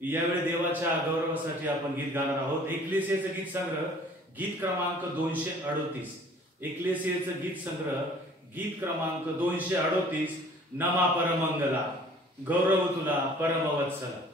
यावेळी देवाच्या गौरवासाठी आपण गीत गाणार आहोत. एक्लेसियाचं गीत संग्रह गीत क्रमांक 238. एक्लेसियाचं गीत संग्रह गीत क्रमांक 238. नमा परमंगला, गौरव तुला परमवत्सला.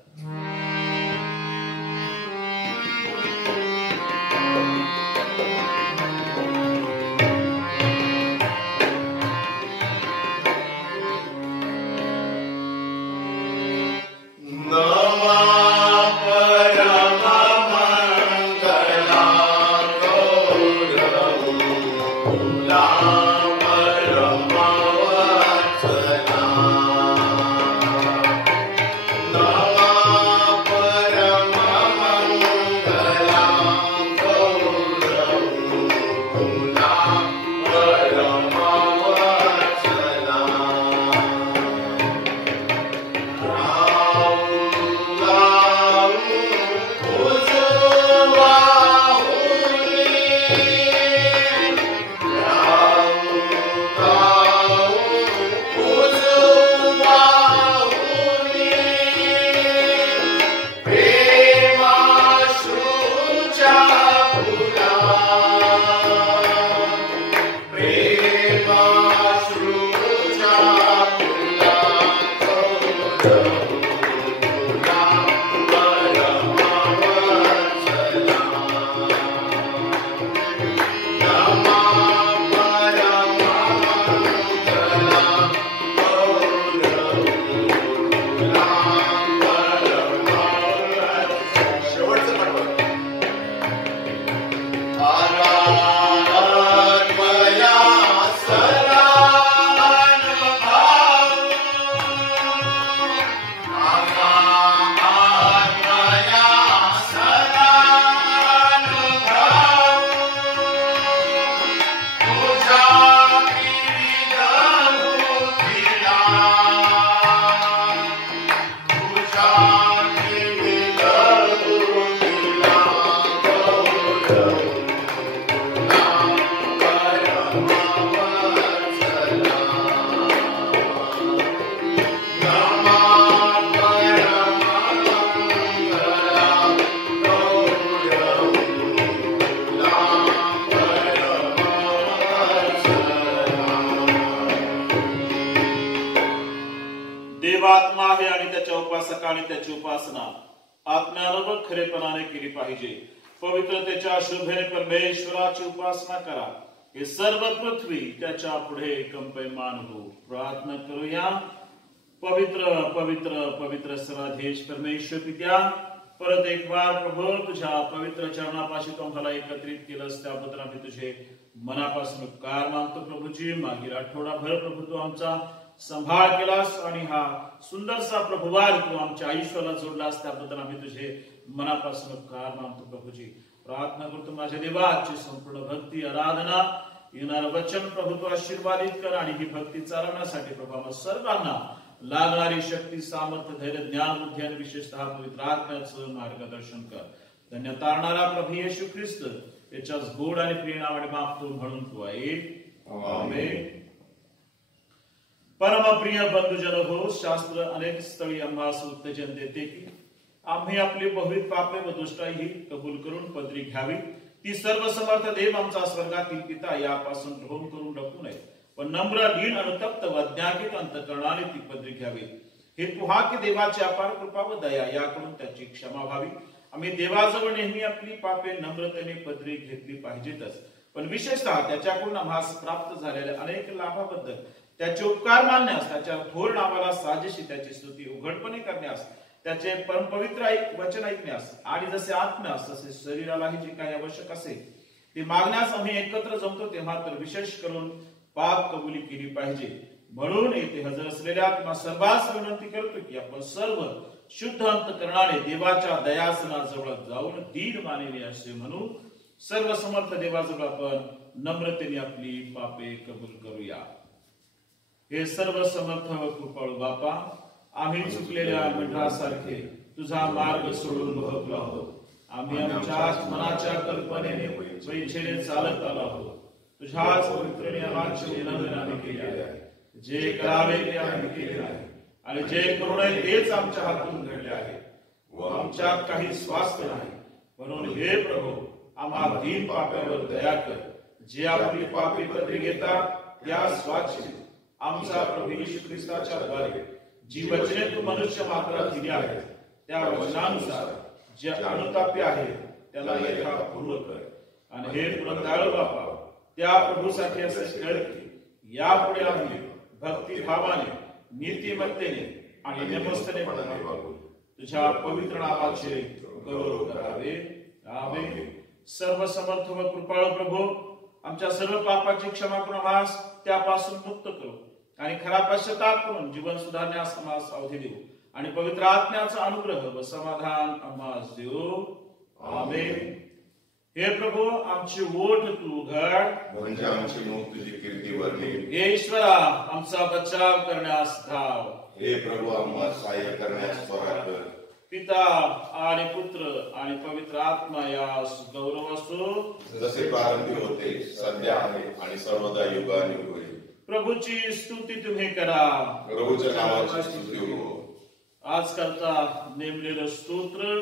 देवात्मा आहे आणि त्याच्या उपासकाने त्याची उपासना आत्म्यानं खरेपणाने केली पाहिजे. पवित्रतेच्या शोभेने परमेश्वराची उपासना करा. हे सर्व पृथ्वी त्याच्या पुढे कंपमान हो. प्रार्थना करूया. पवित्र पवित्र पवित्र सर्वाधीश परमेश्वर पित्या, परत एक बार प्रभू तुझ्या पवित्र चरणापाशी तुम्हाला एकत्रित केलंस त्याबद्दल आम्ही तुझे मनापासून उपकार मानतो. प्रभूजी, मागील आठवडाभर प्रभू तू आमचा संभाळ केलास आणि हा सुंदरसा प्रभुवार तू आमच्या आयुष्याला जोडलास त्याबद्दल आम्ही तुझे मनापासून उपकार मानतो. प्रभूजी, प्रार्थना करतो माझ्या देवाची संपूर्ण भक्ती आराधना येणारं वचन प्रभू तू आशीर्वादित कर आणि ही भक्ती चालवण्यासाठी प्रभू आम्हा सर्वांना लागणारी शक्ती, सामर्थ्य, धैर्य, ज्ञान, बुद्धी आणि विशेषतः पवित्र आत्म्याचं मार्गदर्शन कर. धन्य तारणारा प्रभू येशू ख्रिस्त याच्याच गोड आणि प्रिय नावाने मागतो म्हणून तू आहे. आमेन. परमप्रिय बंधुजन हो, शास्त्र अनेक स्थळी आम्हास उत्तेजन देते की आम्ही आपली बहुविध पापे व दुष्टाई कबूल करून पदरी घ्यावी. ती सर्व समर्थ देव आमचा स्वर्गातील पिता यापासून ढोंग करून ढकू नये, पण नम्र, दीन, अनुतप्त व ज्ञानित अंतकरणाने ती पदरी घ्यावी. हे तुहा की देवाची अपार कृपा व दया याकडून त्याची क्षमा व्हावी. आम्ही देवाजवळ नेहमी आपली पापे नम्रतेने पदरी घेतली पाहिजेतच, पण विशेषतः त्याच्याकडून आम्हास प्राप्त झालेल्या अनेक लाभाबद्दल त्याचे उपकार मानण्यास, त्याच्या थोर नावाला साजेशी त्याची स्तुती उघडपणे करण्यास, त्याचे परमपवित्र वचन ऐकण्यास आणि जसे आत्म्यास तसे शरीरालाही जे काही आवश्यक असेल ते मागण्यास आम्ही एकत्र जमतो तेव्हा तर विशेष करून पाप कबुली केली पाहिजे. म्हणून येथे हजर असलेल्या तुम्हा सर्वांस विनंती करतो की आपण सर्व शुद्ध अंतकरणाने देवाच्या दयासनाजवळ जाऊन दीन मानेने असे म्हणू. सर्व समर्थ देवाजवळ आपण नम्रतेने आपली पापे कबूल करूया. हे सर्व समर्थ व कृपाळू बापा, आम्ही चुकलेल्या मिठासारखे तुझा मार्ग सोडून बहकलो आहोत. आम्ही आमच्याच मनाच्या कल्पनेने व इच्छेने चालत आलो आहोत. तुझ्याच पवित्र नियमाचे उल्लंघन आम्ही केले आहे. जे करावे ते आम्ही केले आहे आणि जे करू नये तेच आमच्या हातून घडले आहे. व आमच्यात काही स्वास्थ्य नाही. म्हणून हे प्रभू, आम्हा दीन पाप्यावर दया कर. जे आपली पापी पदरी घेतात त्या स्वाची आमचा प्रभू येशू ख्रिस्ताच्या द्वारे जी वचने तू मनुष्य मात्रात दिली आहेत त्या वचनानुसार जे अनुताप्य आहे त्याला यथा पूर्ण कर. आणि हे पुरंदाळ बापा, त्या प्रभूसाठी असे कर की यापुढे आम्ही भक्तिभावाने, नीतिमत्तेने आणि नमस्तनेपणाने तुझ्या पवित्र नामाचे गौरव करावे. आमेन. सर्व समर्थ व कृपाळू प्रभू, आमच्या सर्व पापाची क्षमा करून आम्हास त्यापासून मुक्त करू आणि खरा पश्चाताप करून जीवन सुधारण्यास आम्हास अवधी देऊ आणि पवित्र आत्म्याचा अनुग्रह व समाधान आम्हास देऊ. आमेन. हे प्रभू, आमची ओठ तू उघड, म्हणजे आमची मुख तुझी कीर्ती वर्णेल. हे ईश्वरा, आमचा बचाव करण्यास धाव. हे प्रभू, आम्हाला सहाय्य करण्यास त्वरा कर. पिता आणि पुत्र आणि पवित्र आत्मा यास गौरव असो, जसे प्रारंभी होते, सध्या आहे आणि सर्वदा युगानुयुग होईल. प्रभूची स्तुती तुम्ही करा. प्रभूच्या नावाची स्तुती हो. आज करता नेमलेलं स्तोत्र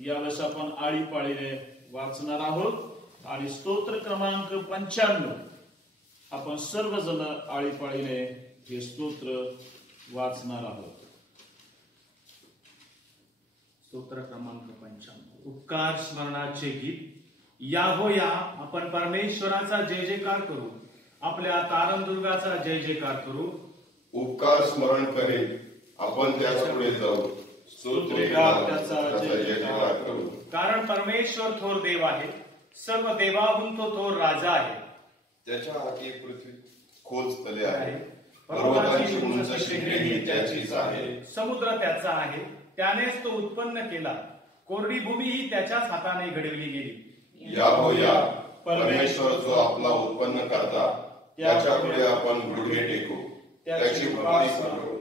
यावेळेस आपण आळीपाळीने वाचणार आहोत आणि स्तोत्र क्रमांक 95 आपण सर्वजण आळीपाळीने हे स्तोत्र वाचणार आहोत. स्तोत्र क्रमांक 95. उपकार स्मरणाचे गीत. याहोया, आपण परमेश्वराचा जय जयकार करू, आपल्या तारणदुर्गाचा जय जयकार करू. उपकार स्मरण करेल, आपण त्याच्या पुढे जाऊ, स्तोत्रे गात त्याचा जय जयकार करू. कारण परमेश्वर थोर देव आहे, सर्व देवाहून तो थोर राजा आहे. त्याच्या हाती पृथ्वी खोल स्थले आहे, पर्वतांची उंच शिखरे ही त्याचीच आहे. समुद्र त्याचा आहे, त्यानेच तो उत्पन्न केला, कोरडी भूमी ही त्याच्याच हाताने घडवली गेली. याहोया, परमेश्वर जो आपला उत्पन्न करता, त्याच्या पुढे आपण गुडघे टेकू, त्याची भक्ती करू,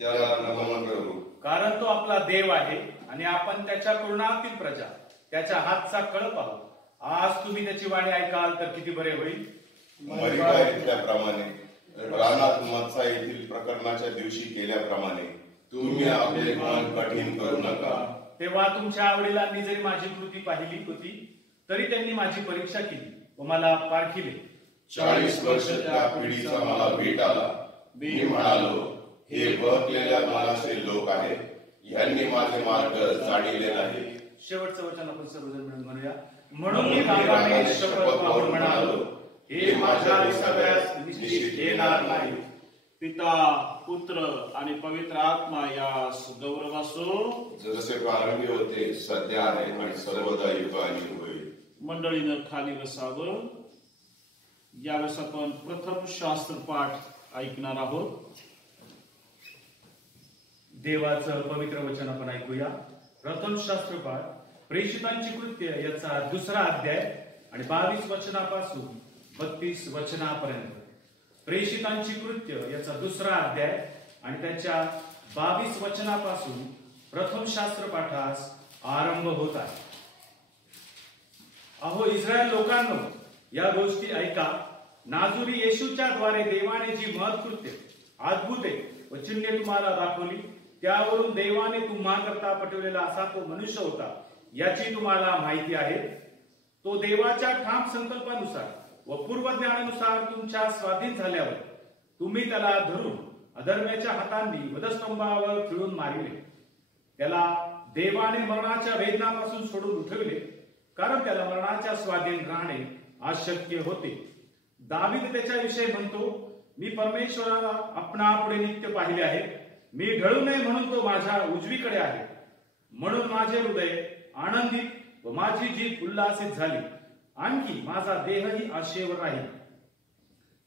त्याला नमन करू. कारण तो आपला देव आहे आणि आपण त्याच्या कुरणातील प्रजा, त्याच्या हातचा कळ पाहू. आज तुम्ही त्याची वाणी ऐकाल तर किती बरे होईल. मरिबा येथल्याप्रमाणे, रानात मत्सा येथील प्रकरणाच्या दिवशी केल्याप्रमाणे तुम्ही आपले मन कठीण करू नका. तेव्हा तुमच्या आवडीलांनी जरी माझी कृती पाहिली होती तरी त्यांनी माझी परीक्षा केली व मला पारखिले. 40 वर्ष त्या पिढीचा मला भेट आला. मी म्हणालो, हे बहकलेल्या मनाचे लोक आहेत, यांनी माझे मार्ग जाणीले नाही. शेवटचं वचन आपण सर्वजण मिळून म्हणूया. म्हणून मी बाबाने शपथ वाहून म्हणालो, हे माझ्या सगळ्यास निश्चित येणार नाही. पिता, पुत्र आणि पवित्र आत्मा यास गौरव असो, जसे प्रारंभी होते, सध्या आहे आणि सर्वदा युगानुयुग होईल. मंडळीनं खाली बसावं. यावेळेस आपण प्रथम शास्त्र पाठ ऐकणार आहोत. देवाचं पवित्र वचन आपण ऐकूया. प्रथम शास्त्र पाठ, प्रेषितांची कृत्य याचा 2रा अध्याय आणि 22 वचनापासून 32 वचनापर्यंत. प्रेषितांची कृत्य याचा 2रा अध्याय आणि त्याच्या 22 वचनापासून प्रथम शास्त्र पाठास आरंभ होत आहे. अहो इस्रायल लोकांनो, या गोष्टी ऐका. नाजुरी येशूच्या द्वारे देवाने जी महत्कृत्य, अद्भुते व चिन्हे तुम्हाला दाखवली, त्यावरून देवाने तुम्हा करता पटवलेला असा तो मनुष्य होता, याची तुम्हाला माहिती आहे. तो देवाच्या ठाम संकल्पानुसार व पूर्वज्ञानानुसार तुमच्या स्वाधीन झाल्यावर तुम्ही त्याला धरून अधर्म्याच्या हातांनी वधस्तंभावर खिळून मारिले. त्याला देवाने मरणाच्या वेदनापासून सोडून उठविले, कारण त्याला मरणाच्या स्वाधीन राहणे अशक्य होते. दावीद त्याच्याविषयी म्हणतो, मी परमेश्वराला आपणापुढे नित्य पाहिले आहे. मी ढळू नये म्हणून तो माझ्या उजवीकडे आहे. म्हणून माझे हृदय आनंदित व माझी जीभ उल्हासित झाली. आणखी माझा देहही आशेवर राहील,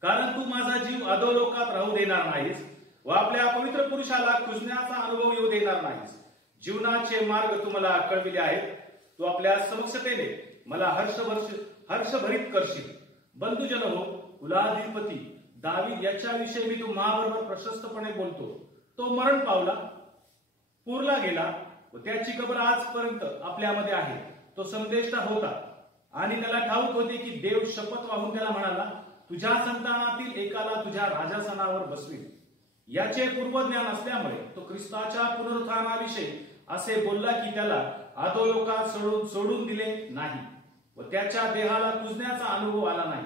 कारण तू माझा जीव अधोलोकात राहू देणार नाहीस व आपल्या पवित्र पुरुषाला कुजण्याचा अनुभव येऊ देणार नाहीस. जीवनाचे मार्ग तुम्हाला कळविले आहेत. तू आपल्या समक्षतेने मला हर्षभरीत करशील. बंधुजन हो, कुलाधिपती दावीद याच्याविषयी मी तुम्हाबरोबर प्रशस्तपणे बोलतो. तो मरण पावला, पुरला गेला व त्याची कबर आजपर्यंत आपल्यामध्ये आहे. तो संदेष्टा होता आणि त्याला ठाऊक होते की देव शपथ वाहून त्याला म्हणाला, तुझ्या संतानातील एकाला तुझ्या राजासनावर बसवील. याचे पूर्वज्ञान असल्यामुळे तो ख्रिस्ताच्या पुनरुत्थानाविषयी असे बोलला की त्याला अधोलोकात सोडून दिले नाही व त्याच्या देहाला कुजण्याचा अनुभव आला नाही.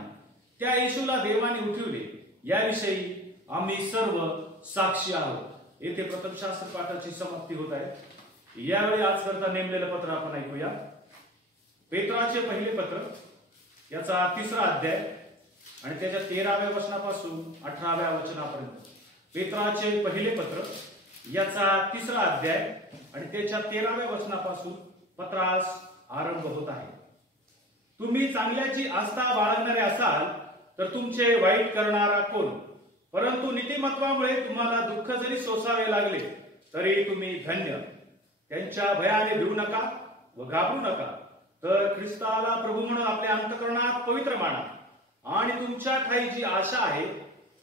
त्या येशूला देवाने उठवले याविषयी आम्ही सर्व साक्षी आहोत. येथे प्रथम शास्त्र पाठाची समाप्ती होत आहे. यावेळी आज करता नेमलेलं पत्र आपण ऐकूया. पेत्राचे पहिले पत्र याचा 3रा अध्याय आणि त्याच्या 13व्या वचनापासून 18व्या वचनापर्यंत. पेत्राचे पहिले पत्र याचा 3रा अध्याय आणि त्याच्या 13व्या वचनापासून पत्रास आरंभ होत आहे. तुम्ही चांगल्याची आस्था बाळगणारे असाल तर तुमचे वाईट करणारा कोण? परंतु नीतिमत्वामुळे तुम्हाला दुःख जरी सोसावे लागले तरी तुम्ही धन्य. त्यांच्या भयाने भिवू नका व घाबरू नका, तर ख्रिस्ताला प्रभू म्हणून आपल्या अंतःकरणात पवित्र माना आणि तुमच्या ठाई जी आशा आहे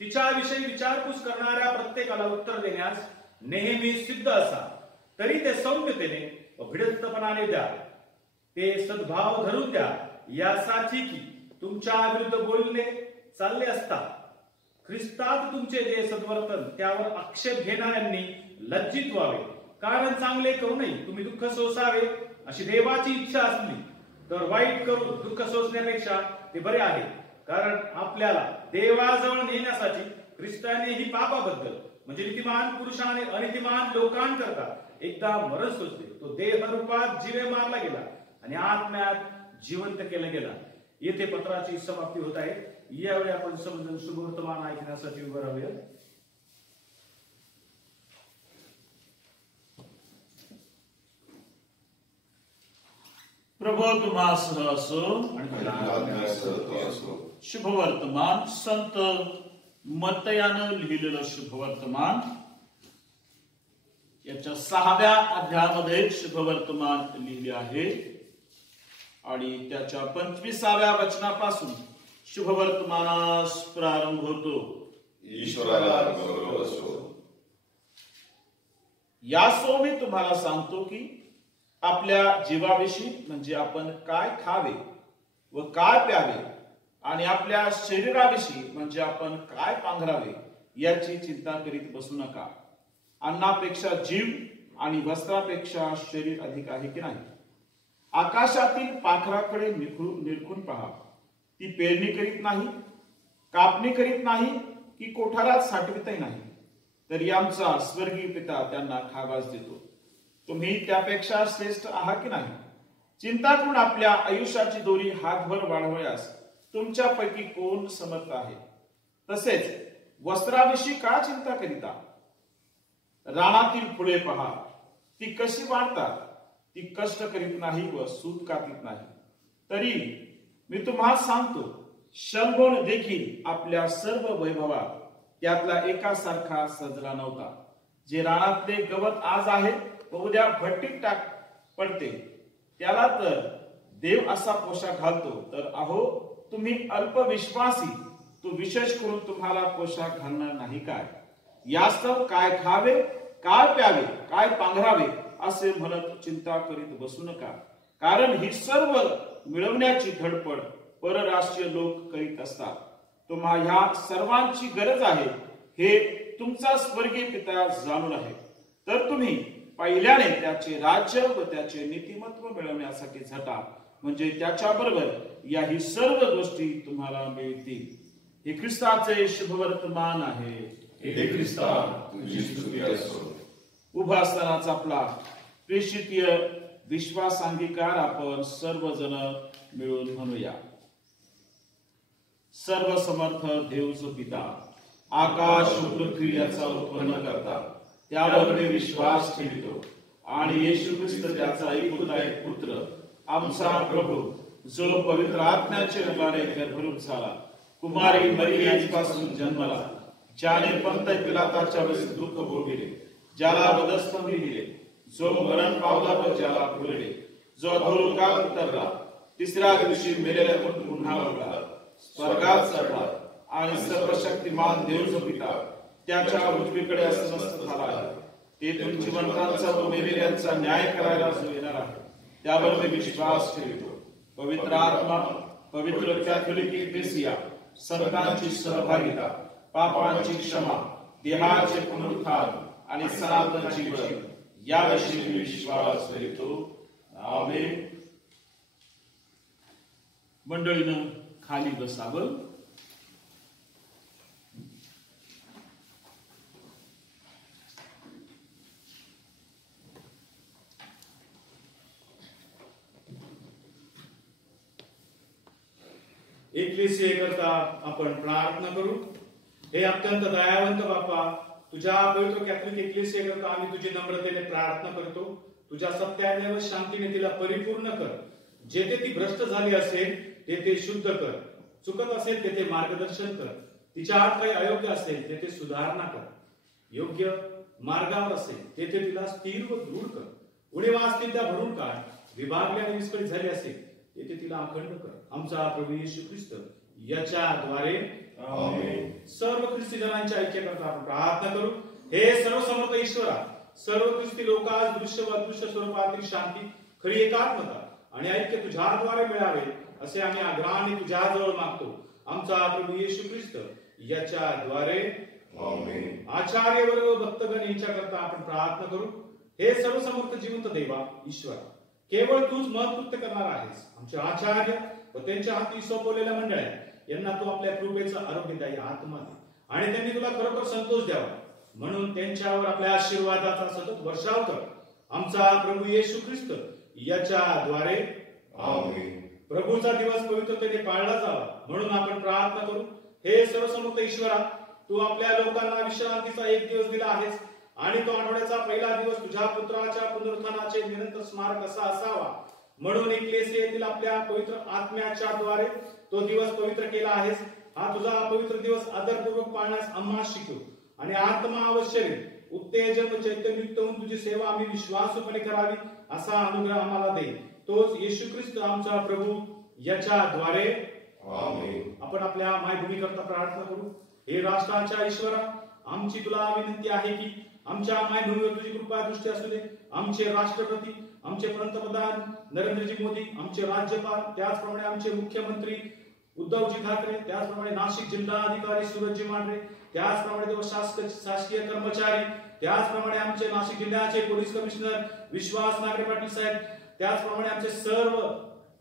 तिच्याविषयी विचारपूस करणाऱ्या प्रत्येकाला उत्तर देण्यास नेहमी सिद्ध असा. तरी ते सौम्यतेने व भिडस्तपणाने द्या. ते सद्भाव धरून द्या, यासाठी की तुमच्या विरुद्ध बोलणे चालले असता ख्रिस्तात तुमचे जे सद्वर्तन त्यावर आक्षेप घेणाऱ्यांनी लज्जित व्हावे. कारण चांगले करूनही तुम्ही दुःख सोसावे अशी देवाची इच्छा असली तर वाईट करून दुःख सोसण्यापेक्षा ते बरे आहे. कारण आपल्याला देवाजवळ नेण्यासाठी ख्रिस्ताने ही पापाबद्दल म्हणजे नीतिमान पुरुषाने अनितिमान लोकांकरता एकदा मरण सोसले. तो देहरूपात जीवे मारला गेला आणि आत्म्यात जिवंत केला गेला. येथे पत्राची समाप्ती होत आहे. यावेळी आपण समजून शुभवर्तमान ऐकण्यासाठी उभं राहूया. प्रभू तुम्हासह असो. शुभवर्तमान संत मत्तयानं लिहिलेलं शुभवर्तमान याच्या 6व्या अध्यायामध्ये शुभवर्तमान लिहिले आहे आणि त्याच्या 25व्या वचनापासून शुभवर्तमानास प्रारंभ होतो. ईश्वराला गौरव असो. यासो मी तुम्हाला सांगतो की आपल्या जीवाविषयी म्हणजे आपण काय खावे व काय प्यावे आणि आपल्या शरीराविषयी म्हणजे आपण काय पांघरावे याची चिंता करीत बसू नका. अन्नापेक्षा जीव आणि वस्त्रापेक्षा शरीर अधिक आहे की नाही. आकाशातील पाखराकडे निरखून पहा. ती पेरणी करीत नाही, कापणी करीत नाही की कोठारात साठवितही नाही, तरी आमचा स्वर्गीय पिता त्यांना खावास देतो. तुम्ही त्यापेक्षा श्रेष्ठ आहात की नाही. चिंता करून आपल्या आयुष्याची दोरी हातभर वाढवण्यास तुमच्यापैकी कोण समर्थ आहे. तसेच वस्त्राविषयी का चिंता करीता. रानातील फुले पहा, ती कशी वाढतात. ती कष्ट करीत नाही व सूत कापीत नाही. तरी मी तुम्हाला सांगतो, शलमोन देखील आपल्या सर्व वैभवात त्यातला एकासारखा सजला नव्हता. जे रानातले गवत आज आहे व उद्या भट्टीत पडते, त्याला तर देव असा पोशाख घालतो, तर अहो तुम्ही अल्पविश्वासी, तो विशेष करून तुम्हाला पोशाख घालणार नाही काय. यास्तव काय खावे, काय प्यावे, काय पांघरावे असे म्हणत चिंता करीत बसू नका. कारण ही सर्व मिळवण्याची धडपड परराष्ट्रीय लोक करीत असतात. तुम्हा ह्या सर्वांची गरज आहे हे तुमचा स्वर्गीय पिता जाणून आहे. तर तुम्ही पहिल्याने त्याचे राज्य व त्याचे नीतिमत्व मिळवण्यासाठी झटा, म्हणजे त्याच्याबरोबर याही सर्व गोष्टी तुम्हाला मिळतील. हे ख्रिस्ताचे शुभवर्तमान आहे. हे ख्रिस्ता तुझी स्तुती असो. उभा असतानाच आपला प्रेषितीय विश्वासांगीकार आपण सर्वजण मिळून म्हणूया. सर्व समर्थ देवचो पिता, आकाश व पृथ्वी याचा उत्पन्न करता, त्यावर मी विश्वास ठेवतो आणि येशू ख्रिस्त त्याचा एकुलता एक पुत्र आमचा प्रभू, जो पवित्र आत्म्याच्या रूपाने गर्भरूप झाला, कुमारी मरियेपासून जन्मला, ज्याने पंत पिलाताच्या वेळेस दुःख भोगले, ज्याला वधस्तंभी दिले, जो मरण पावला व ज्याला फुलले, जो अधोलोकात उतरला, तिसऱ्या दिवशी मेलेल्यातून पुन्हा उठला, स्वर्गात चढला आणि सर्वशक्तिमान देवचा पिता त्याच्या उजवीकडे असमस्त झाला आहे. तेथून जिवंतांचा व मेलेल्यांचा न्याय करायला जो येणार आहे, त्यावर मी विश्वास ठेवतो. पवित्र आत्मा, पवित्र कॅथोलिक एक्लेसिया, संतांची सहभागिता, पापांची क्षमा, देहाचे पुनरुत्थान आणि सनातन जीवन याविषयी मी विश्वास करीतो. आमेन. मंडळीनं खाली बसावं. एकलेसिये करता आपण प्रार्थना करू. हे अत्यंत दयावंत बाप्पा, तुझ्या पवित्र कॅथलिक एकलेसिये करता आम्ही तुझी नम्रतेने प्रार्थना करतो. तुझ्या सत्याने व शांतीने तिला परिपूर्ण कर. जेथे ती भ्रष्ट झाली असेल तेथे शुद्ध कर. चुकत असेल तेथे मार्गदर्शन कर. तिच्या आत काही अयोग्य असेल तेथे सुधारणा कर. योग्य मार्गावर असेल तेथे तिला स्थिर व दृढ कर. उणीवा असतील त्या भरून काढ. विभागली आणि विस्कळीत झाली असेल तेथे तिला अखंड कर. आमचा प्रभू येशू ख्रिस्त याच्याद्वारे सर्व ख्रिस्ती जनांच्या ऐक्याकरता आपण प्रार्थना करू. हे सर्व समर्थ ईश्वरा, सर्व ख्रिस्ती लोकांस दृश्य व अदृश्य स्वरूपातील शांती, खरी एकात्मता आणि ऐक्य तुझ्याद्वारे मिळावे असे आम्ही आग्रहाने तुझ्याजवळ मागतो. आमचा प्रभू येशू ख्रिस्त याच्याद्वारे आचार्य वर्ग व भक्तगण यांच्याकरता आपण प्रार्थना करू. हे सर्व समर्थ जिवंत देवा ईश्वर, केवळ तूच महत्कृत्य करणार आहेस. आमचे आचार्य व त्यांच्या हाती सोपवलेल्या मंडळ्या यांना तू आपल्या कृपेचा आरोग्यदायी आत्मा दे आणि त्यांनी तुला खरोखर संतोष द्यावा म्हणून त्यांच्यावर आपल्या आशीर्वादाचा सतत वर्षाव कर. आमचा प्रभू येशू ख्रिस्त याच्याद्वारे प्रभूचा दिवस पवित्रतेने पाळला जावा म्हणून आपण प्रार्थना करू. हे सर्वसमर्थ ईश्वरा, तू आपल्या लोकांना विश्रांतीचा एक दिवस दिला आहेस आणि तो आठवड्याचा पहिला दिवस तुझ्या पुत्राच्या पुनरुत्थानाचे निरंतर स्मारक असा असावा म्हणून एकलेसियेतील आपल्या पवित्र आत्म्याच्या द्वारे तो दिवस पवित्र केला आहेस. हा तुझा पवित्र दिवस आदरपूर्वक पाळण्यास आम्हाला शिकव आणि आत्मा व शरीर उत्तेजन व चैतन्ययुक्त होऊन तुझी सेवा आम्ही विश्वासूपणे करावी असा अनुग्रह आम्हाला दे. तोच येशू ख्रिस्त आमचा प्रभू याच्याद्वारे आपण आपल्या मायभूमी करता प्रार्थना करू. हे राष्ट्राच्या ईश्वरा, आमची तुला विनंती आहे की आमच्या मायभूमीवर तुझी कृपा दृष्टी असू दे. आमचे राष्ट्रपती, आमचे पंतप्रधान नरेंद्रजी मोदी, आमचे राज्यपाल, त्याचप्रमाणे आमचे मुख्यमंत्री उद्धवजी ठाकरे, त्याचप्रमाणे नाशिक जिल्हाधिकारी सूरजजी मांढरे, त्याचप्रमाणे शासकीय कर्मचारी, त्याचप्रमाणे आमचे नाशिक जिल्ह्याचे पोलीस कमिशनर विश्वास नागरे पाटील साहेब, त्याचप्रमाणे आमचे सर्व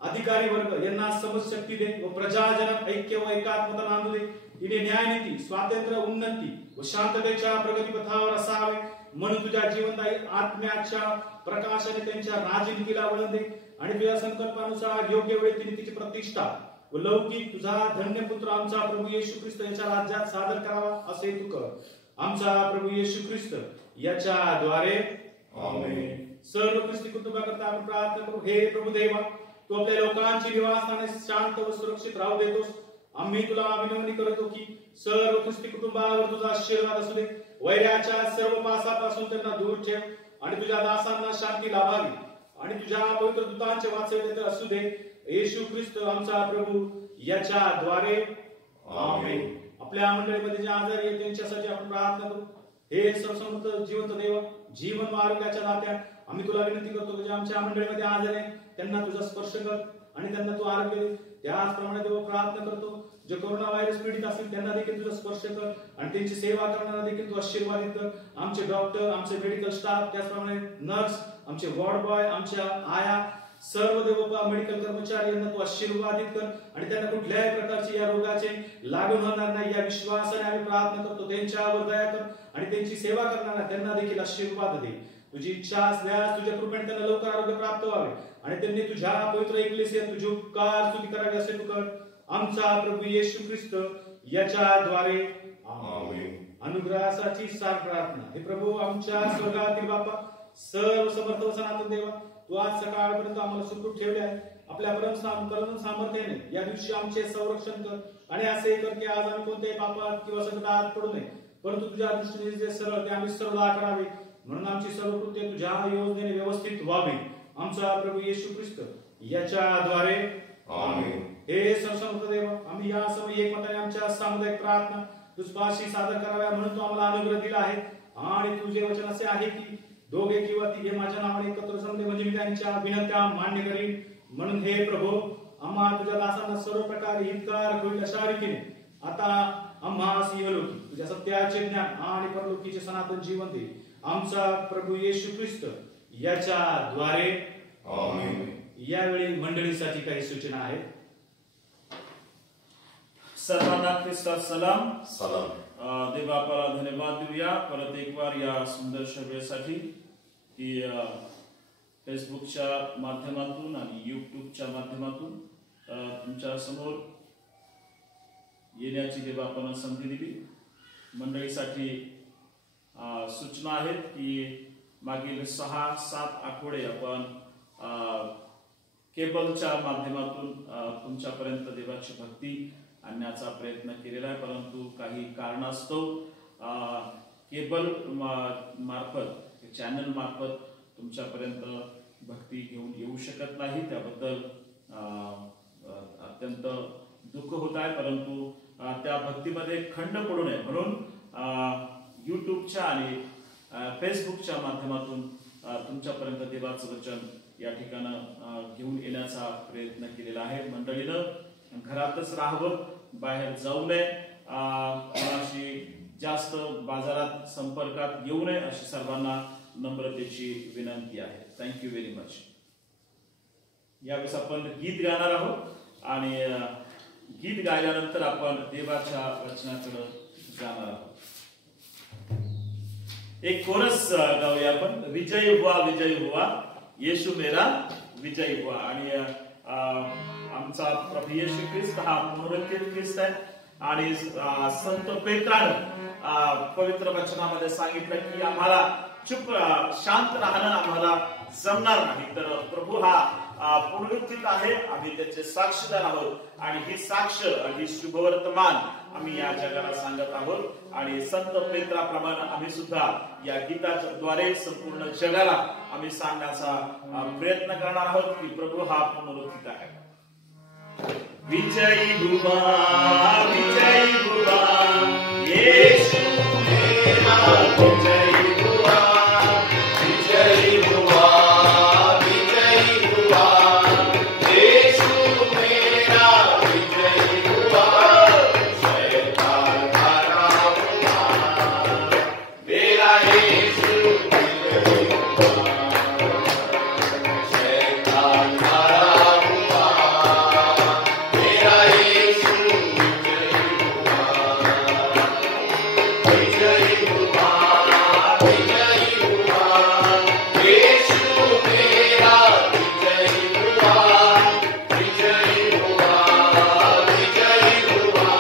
अधिकारी वर्ग यांना समजशक्ती दे व प्रजाजनात ऐक्य व एकात्मता नांदू दे. तिने न्यायनीती, स्वातंत्र्य, उन्नती व शांततेच्या प्रगतीपथावर असावे म्हणून तुझ्या जीवनदायी आत्म्याच्या प्रकाशाने त्यांच्या राजनीतीला वळण दे आणि तुझ्या संकल्पानुसार योग्य वेळी तिने तिची प्रतिष्ठा व लौकिक तुझा धन्य पुत्र आमचा प्रभू येशू ख्रिस्त याच्या राज्यात सादर करावा असे तू कर. आमचा प्रभू येशू ख्रिस्त याच्याद्वारे सर्व ख्रिस्ती कुटुंबाकरता आपण प्रार्थना करू. हे प्रभू देवा, तू आपल्या लोकांची निवासस्थाने शांत व सुरक्षित राहू देतोस. आम्ही तुला विनवणी करतो की सर्व ख्रिस्ती कुटुंबावर तुझा आशीर्वाद असू दे. वैराच्या सर्व पासापासून त्यांना दूर ठेव आणि तुझ्या दासांना शांती लाभावी आणि तुझ्या पवित्र दूतांचे वात्सल्य असू दे. येशू ख्रिस्त आमचा प्रभू याच्याद्वारे आमेन. आपल्या मंडळीमध्ये जे आजारी आहेत त्यांच्यासाठी आपण प्रार्थना करू. हे सर्वसमर्थ जिवंत देव, जीवन व आरोग्याच्या नात्या आम्ही तुला विनंती करतो की आमच्या मंडळीमध्ये आजारी आहेत त्यांना तुझा स्पर्श कर आणि त्यांना तू आरोग्य दे. त्याचप्रमाणे देव प्रार्थना करतो जे कोरोना व्हायरस पीडित असतील त्यांना देखील तुझा स्पर्श कर आणि त्यांची सेवा करणारा देखील तू आशीर्वादित कर. आमचे डॉक्टर, आमचे मेडिकल स्टाफ, त्याचप्रमाणे नर्स, आमचे वॉर्ड बॉय, आमच्या आया, सर्व देव मेडिकल कर्मचारी यांना तू आशीर्वादित कर आणि त्यांना कुठल्याही प्रकारची या रोगाचे लागून होणार नाही या विश्वासाने आम्ही प्रार्थना करतो. त्यांच्यावर दया कर आणि त्यांची सेवा करणारा त्यांना देखील आशीर्वाद दे. तुझी इच्छा असल्यास तुझ्या कृपेने त्यांना लवकर आरोग्य प्राप्त व्हावे आणि त्यांनी तुझ्या पवित्र एकलेसियात तुझी उपकार स्तुती करावी असे तू कर. आमचा प्रभू येशू ख्रिस्त याच्याद्वारे आमेन. अनुग्रहासाठी सार प्रार्थना. हे प्रभू आमच्या स्वर्गातील बापा, सर्व समर्थ व सनातन देवा, तू आज सकाळपर्यंत आम्हाला सुखरूप ठेवले आहे. आपल्या परम सामर्थ्याने या दिवशी आमचे संरक्षण कर आणि असे कर की आज आम्ही कोणत्याही पापात किंवा संकटात पडू नये परंतु तुझ्या दृष्टीने जे सरळ ते आम्ही सरळ करावे म्हणून आमची सर्व कृत्ये तुझ्या योजनेने व्यवस्थित व्हावी. आमचा प्रभू येशू ख्रिस्त याच्याद्वारे आमेन. हे सर्वसमर्थ देव, आम्ही या समय एकमताने आमच्या सामुदायिक प्रार्थना तुझपाशी सादर कराव्या म्हणून तू आम्हाला अनुग्रह दिला आहे आणि तुझे वचन असे आहे की दोघे किंवा तिघे माझ्या नावाने एकत्र जमले म्हणजे मी त्यांच्या विनंत्या मान्य करीन. म्हणून हे प्रभू, आम्हा तुझ्या दासांना सर्व प्रकारे हितकारक होईल अशा रीतीने आता आम्हा इहलोकी तुझ्या सत्याचे ज्ञान आणि परलोकीचे सनातन जीवन दे. आमचा प्रभू येशू ख्रिस्त याच्या द्वारे आमेन. यावेळी मंडळीसाठी काही सूचना आहेत. सर्वांना ख्रिस्तात सलाम. सलाम. देवा आपल्याला धन्यवाद देऊया परत एक बार या सुंदरशा वेळेसाठी की फेसबुकच्या माध्यमातून आणि युट्यूबच्या माध्यमातून तुमच्या समोर येण्याची देवा आपण संधी दिली. मंडळीसाठी सूचना आहेत की मागील 6-7 आठवडे आपण केबलच्या माध्यमातून तुमच्यापर्यंत देवाची भक्ती आणण्याचा प्रयत्न केलेला आहे, परंतु काही कारणास्तव केबल मार्फत चॅनल मार्फत तुमच्यापर्यंत भक्ती घेऊन येऊ शकत नाही. त्याबद्दल अत्यंत दुःख होत आहे, परंतु त्या भक्तीमध्ये खंड पडू नये म्हणून युट्यूबच्या आणि फेसबुकच्या माध्यमातून तुमच्यापर्यंत देवाचं वचन या ठिकाणी घेऊन येण्याचा प्रयत्न केलेला आहे. मंडळीनं घरातच राहावं, बाहेर जाऊ नये, कोणाशी जास्त बाजारात संपर्कात येऊ नये अशी सर्वांना नम्रतेची विनंती आहे. Thank you very much. यावेळेस आपण गीत गाणार आहोत आणि गीत गायल्यानंतर आपण देवाच्या वचनाकडे जाणार आहोत. एक कोरस गाऊया आपण. विजय हुआ येशू मेरा विजय हुआ. आणि आमचा प्रभू येशू ख्रिस्त हा पुनरुत्थित ख्रिस्त आहे आणि संत पेत्रानं पवित्र वचनामध्ये सांगितलं की आम्हाला चुप शांत राहणं आम्हाला जमणार नाही. तर प्रभू हा पुनरुत्थित आहे, आम्ही त्याचे साक्षीदार आहोत आणि ही साक्ष ही शुभवर्तमान आम्ही या जगाला सांगत आहोत. आणि संत पेत्राप्रमाणे आम्ही सुद्धा या गीताच्या द्वारे संपूर्ण जगाला आम्ही सांगण्याचा प्रयत्न करणार आहोत की प्रभू हा पुनरुत्थित आहे. विजयी हुआ येशू मेरा विजयी हुआ, विजयी हुआ येशू मेरा विजयी हुआ. शैतान हारा हुआ, मेरा येशू विजयी हुआ. शैतान हारा हुआ, मेरा येशू विजयी हुआ. विजयी हुआ, विजयी हुआ येशू मेरा विजयी हुआ. विजयी हुआ, विजयी हुआ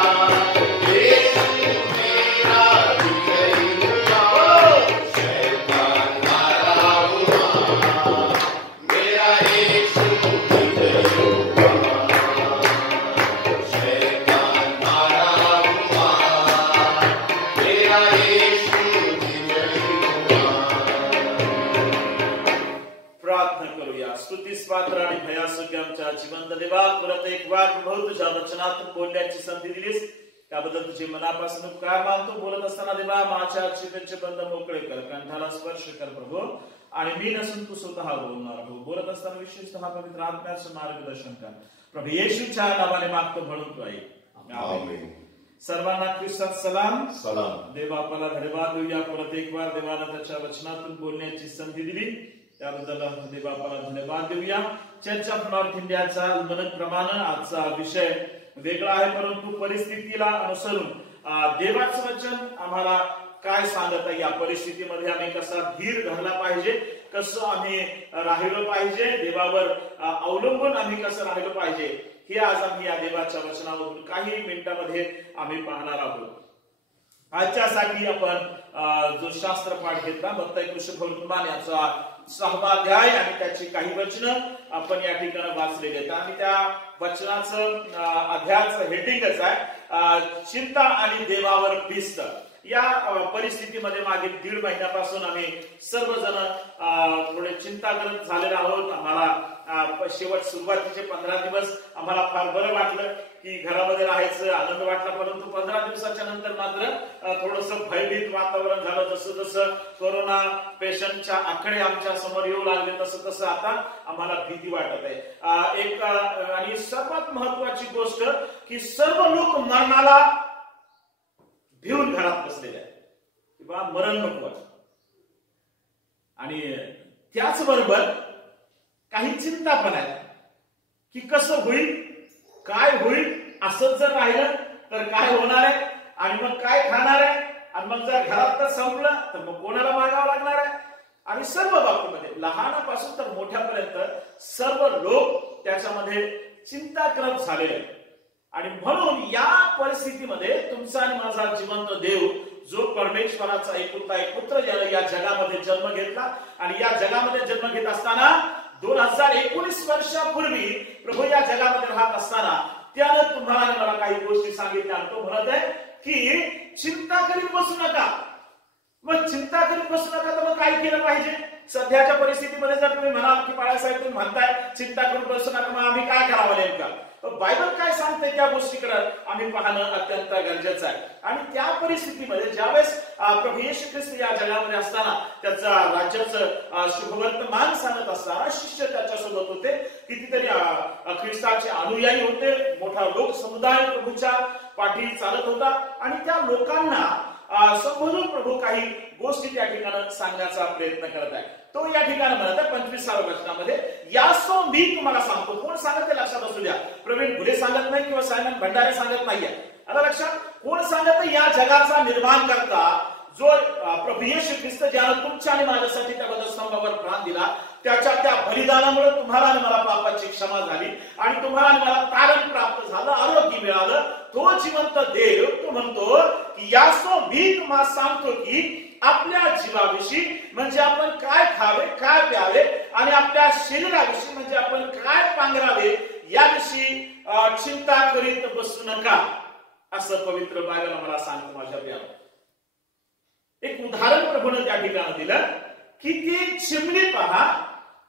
येशू मेरा विजयी हुआ. शैतान हारा हुआ, मेरा येशू विजयी हुआ. शैतान हारा हुआ, मेरा येशू विजयी हुआ. प्रार्थना करूया. स्तुतीस पात्र आणि भयासुख्य आमच्या जिवंत देवा, परत एक वार प्रभू तुझ्या वचनातून बोलण्याची संधी दिलीस त्याबद्दल तुझे मनापासून उपकार मानतो. बोलत असताना देवा माझ्या चितेचे बंध मोकळे कर, कंठाला स्पर्श कर प्रभू, आणि मी नसून तू स्वतः बोलणार हो. बोलत असताना विशेषतः पवित्र आत्म्याचं मार्गदर्शन कर प्रभू येशूच्या नावाने मागतो म्हणून तू ऐक. आमेन. सर्वांना ख्रिस्तात सलाम. सलाम. देवा आपल्याला धन्यवाद देऊया परत एक बार देवानं त्याच्या वचनातून बोलण्याची संधी दिली त्याबद्दल देवा आपल्याला धन्यवाद देऊया. चर्च ऑफ नॉर्थ इंडियाचा प्रमाणे आजचा विषय वेगळा आहे, परंतु परिस्थितीला अनुसरून देवाचं वचन आम्हाला काय सांगत आहे, या परिस्थितीमध्ये आम्ही कसा धीर धरला पाहिजे, कसं आम्ही राहिलो पाहिजे, देवावर अवलंबून आम्ही कसं राहिलो पाहिजे, हे आज आम्ही या देवाच्या वचनावरून काही मिनिटांमध्ये आम्ही पाहणार आहोत. आजच्यासाठी आपण जो शास्त्र पाठ घेतला मत्ती कृष्णवर्तमान याचा 6वा अध्याय आणि त्याची काही वचनं आपण या ठिकाणी वाचलेली आहेत आणि त्या वचनाचं अध्यायाचं हेडिंगच आहे चिंता आणि देवावर भिस्त. या परिस्थितीमध्ये मागील 1.5 महिन्यापासून आम्ही सर्वजण थोडे चिंताग्रस्त झालेलो आहोत. आम्हाला शेवट सुरुवातीचे 15 दिवस आम्हाला फार बरं वाटलं की घरामध्ये राहायचं, आनंद वाटला, परंतु 15 दिवसाच्या नंतर मात्र थोडंसं भयभीत वातावरण झालं. जसं जसं कोरोना पेशंटच्या आकडे आमच्या समोर येऊ लागले तसं तसं आता आम्हाला भीती वाटत आहे. एक आणि सर्वात महत्वाची गोष्ट की सर्व लोक मरणाला भिवून घरात बसलेले आहेत किंवा मरण नको. आणि त्याचबरोबर काही चिंता पण आहे की कसं होईल, काय होईल, असंच जर राहिलं तर काय होणार आहे, आणि मग काय खाणार आहे, आणि मग जर घरात तर संपलं तर मग कोणाला मागावं लागणार आहे. आणि सर्व बाबतीमध्ये लहानापासून तर मोठ्यापर्यंत सर्व लोक त्याच्यामध्ये चिंताग्रस्त झालेले आहेत. आणि म्हणून या परिस्थितीमध्ये तुमचा आणि माझा जिवंत देव, जो परमेश्वराचा एकुलता एक पुत्र ज्याने या जगामध्ये जन्म घेतला, आणि या जगामध्ये जन्म घेत असताना 2019 वर्षापूर्वी प्रभू या जगामध्ये राहत असताना त्यानं तुम्हाला आणि मला काही गोष्टी सांगितल्या. तो म्हणत आहे की चिंता करीत बसू नका. मग चिंता करीत बसू नका तर मग काय केलं पाहिजे? सध्याच्या परिस्थितीमध्ये जर तुम्ही म्हणाल की बाळासाहेब तुम्ही म्हणताय चिंता करून बसू नका, मग आम्ही काय करावं नेमकं? बायबल काय सांगते त्या गोष्टीकडे आम्ही पाहणं अत्यंत गरजेचं आहे. आणि त्या परिस्थितीमध्ये ज्यावेळेस प्रभू येशू ख्रिस्त या जगामध्ये असताना त्याचा राज्याचं शुभवर्तमान सांगत असताना शिष्य त्याच्यासोबत होते, कितीतरी ख्रिस्ताचे अनुयायी होते, मोठा लोक समुदाय प्रभूच्या पाठी चालत होता. आणि त्या लोकांना संबोधून प्रभू काही गोष्टी त्या ठिकाणी सांगण्याचा प्रयत्न करत आहे. तो या ठिकाणी म्हणत आहे 25व्या वचनामध्ये, यासो मी तुम्हाला सांगतो. कोण सांगत ते लक्षात असू द्या. प्रवीण घुले सांगत नाही किंवा सायमन भंडारे सांगत नाहीये. आता लक्षात कोण सांगत? या जगाचा निर्माण करता जो प्रभू येशू ख्रिस्त ज्यानं तुमच्या आणि माझ्यासाठी त्या वधस्तंभावर प्राण दिला, त्याच्या त्या बलिदानामुळे तुम्हाला आणि मला पापाची क्षमा झाली आणि तुम्हाला आणि मला तारण प्राप्त झालं, आरोग्य मिळालं. तो जिवंत देव तो म्हणतो की यासो मी तुम्हाला सांगतो की आपल्या जीवाविषयी म्हणजे आपण काय खावे, काय प्यावे, आणि आपल्या शरीराविषयी म्हणजे आपण काय पांघरावे याविषयी चिंता करीत बसू नका, असं पवित्र बायबल आम्हाला सांगतो. माझ्या प्रियाला एक उदाहरण प्रभूने त्या ठिकाणी दिलं की ती चिमणी पहा,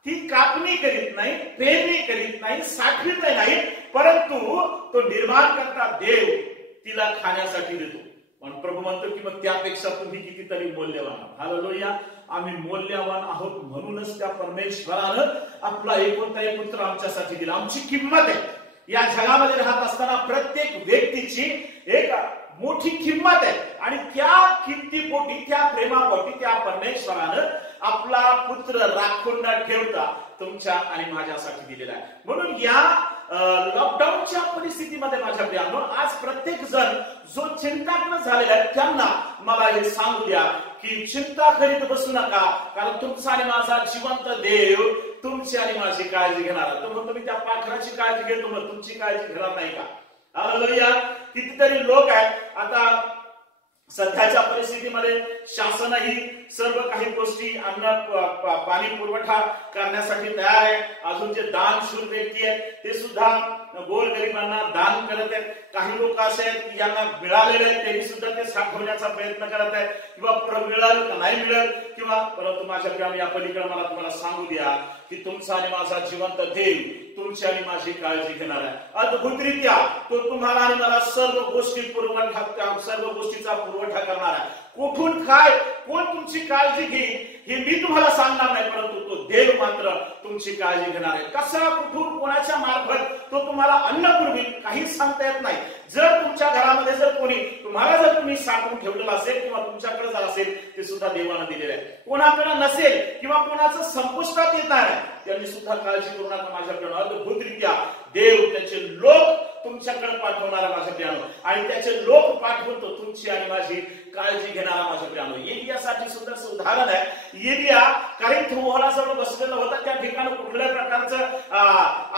ती कापणी करीत नाही, पेरणी करीत नाही, साठवीत नाही, परंतु तो निर्माण करता देव तिला खाण्यासाठी देतो. पण प्रभू म्हणतो की मग त्यापेक्षा तुम्ही कितीतरी मौल्यवान. हालेलुया. आम्ही मौल्यवान आहोत म्हणूनच त्या परमेश्वरानं आपला एकुलता एक पुत्र आमच्यासाठी दिला. आमची किंमत आहे. या जगामध्ये राहत असताना प्रत्येक व्यक्तीची एक मोठी किंमत आहे. आणि त्या किंमतीपोटी, त्या प्रेमापोटी त्या परमेश्वरानं आपला पुत्र राखून न ठेवता तुमच्या आणि माझ्यासाठी दिलेला आहे. म्हणून या लॉकडाऊनच्या परिस्थितीमध्ये माझ्या प्रियानो आज प्रत्येक जण जो चिंताग्रस्त झालेला आहे त्यांना मला हे सांगू द्या की चिंता करीत बसू नका, कारण तुमचा आणि माझा जिवंत देव तुमची आणि माझी काळजी घेणार. तो म्हणतो मी त्या पाखराची काळजी घेतो, मग तुमची काळजी घेणार नाही का? हालेलुया. कितीतरी लोक आहेत आता सध्याच्या परिस्थितीमध्ये शासनही सर्व काही गोष्टी अन्न पाणी पुरवठा करण्यासाठी तयार आहे. अजून जे दानशूर व्यक्ती आहेत ते सुद्धा गोरगरिबांना दान करत आहेत. काही लोक असे आहेत की यांना मिळालेले आहेत त्यांनी सुद्धा ते साठवण्याचा प्रयत्न करत आहेत, किंवा मिळाल का नाही मिळेल किंवा. परंतु माझ्या प्रियाने या पलीकडे मला तुम्हाला सांगू द्या की तुमचा आणि माझा जिवंत देव तुमची आणि माझी काळजी घेणार आहे. अद्भुतरित्या तो तुम्हाला आणि मला सर्व गोष्टी सर्व गोष्टीचा पुरवठा करणार आहे. कुठून काय, कोण तुमची काळजी घेईल हे मी तुम्हाला सांगणार नाही, परंतु तो देव मात्र तुमची काळजी घेणार आहे. कसा, कुठून, कोणाच्या मार्फत तो तुम्हाला अन्न पुरवेल काहीच सांगता येत नाही. जर तुमच्या घरामध्ये जर कोणी तुम्हाला जर तुम्ही साठवून ठेवलेलं असेल किंवा तुमच्याकडे जर असेल ते सुद्धा देवानं दिलेलं आहे. कोणाकडे नसेल किंवा कोणाचं संपुष्टात येणार आहे त्यांनी सुद्धा काळजी करू नका माझ्याकडे. अद्भुतरित्या देव त्याचे लोक तुमच्याकडे पाठवणारा माझ्या प्रियानो, आणि त्याचे लोक पाठवून तो तुमची आणि माझी काळजी घेणारा माझ्या प्रियानो. एलियासाठी सुद्धा उदाहरण आहे. एलिया करिंथ बसलेला होता. त्या ठिकाणी कुठल्या प्रकारचं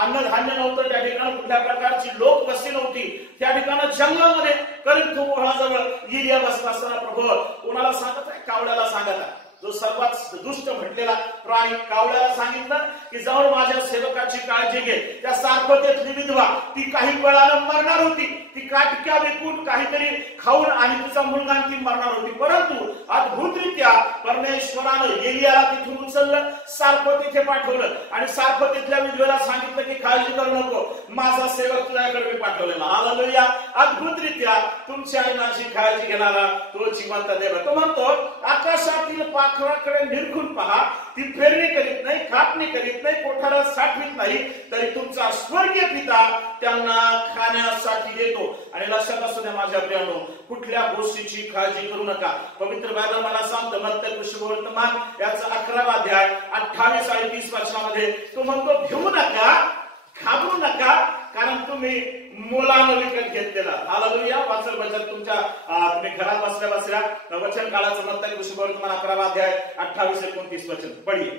अन्नधान्य नव्हतं, त्या ठिकाणी कुठल्या प्रकारची लोक वस्ती नव्हती. त्या ठिकाणी जंगलामध्ये करिंथ जवळ एलिया बसला असताना प्रभू कोणाला सांगत आहे? कावळ्याला सांगत आहे. जो सर्वात दुष्ट म्हटलेला प्राणी कावळ्याला सांगितलं की जाऊन माझ्या सेवकाची काळजी घे. त्या सारपतेतली विधवा ती काही वेळानं मरणार होती. ती काटक्या विकून काहीतरी खाऊन आणि तिचा मुलगा ती मरणार होती. परंतु अद्भुतरित्या परमेश्वरानं एलियाला तिथून उचललं, सारपत इथे पाठवलं आणि सारपतीतल्या विधवेला सांगितलं की काळजी करू नको, माझा सेवक तुझ्याकडे मी पाठवलेला. हालेलुया. अद्भुतरित्या तुमची आणि माझी काळजी घेणारा तो जिवंत देव. तो म्हणतो आकाशातील पाखराकडे निरखून पहा, ती पेरणी करीत नाही, कापणी करीत ठेवीत नाही, कोठारात साठवीत नाही, तरी तुमचा स्वर्गीय पिता त्यांना खाण्यासाठी देतो. आणि लक्षात असू द्या माझ्या प्रियानो, कुठल्या गोष्टीची काळजी करू नका. पवित्र बायबल मला सांगतं मत्ती सुवर्तमान याचा 11वा अध्याय 28 आणि 30 वचनामध्ये तो म्हणतो, भिवू नका, घाबरू नका, कारण तुम्ही मोलानं विकत घेतलेला. हालेलुया. वाचन वचन तुमच्या तुम्ही घरात बसल्या बसल्या वचन काळाचं मत्ती सुवर्तमान 11वा अध्याय 28-29 वचन पढिए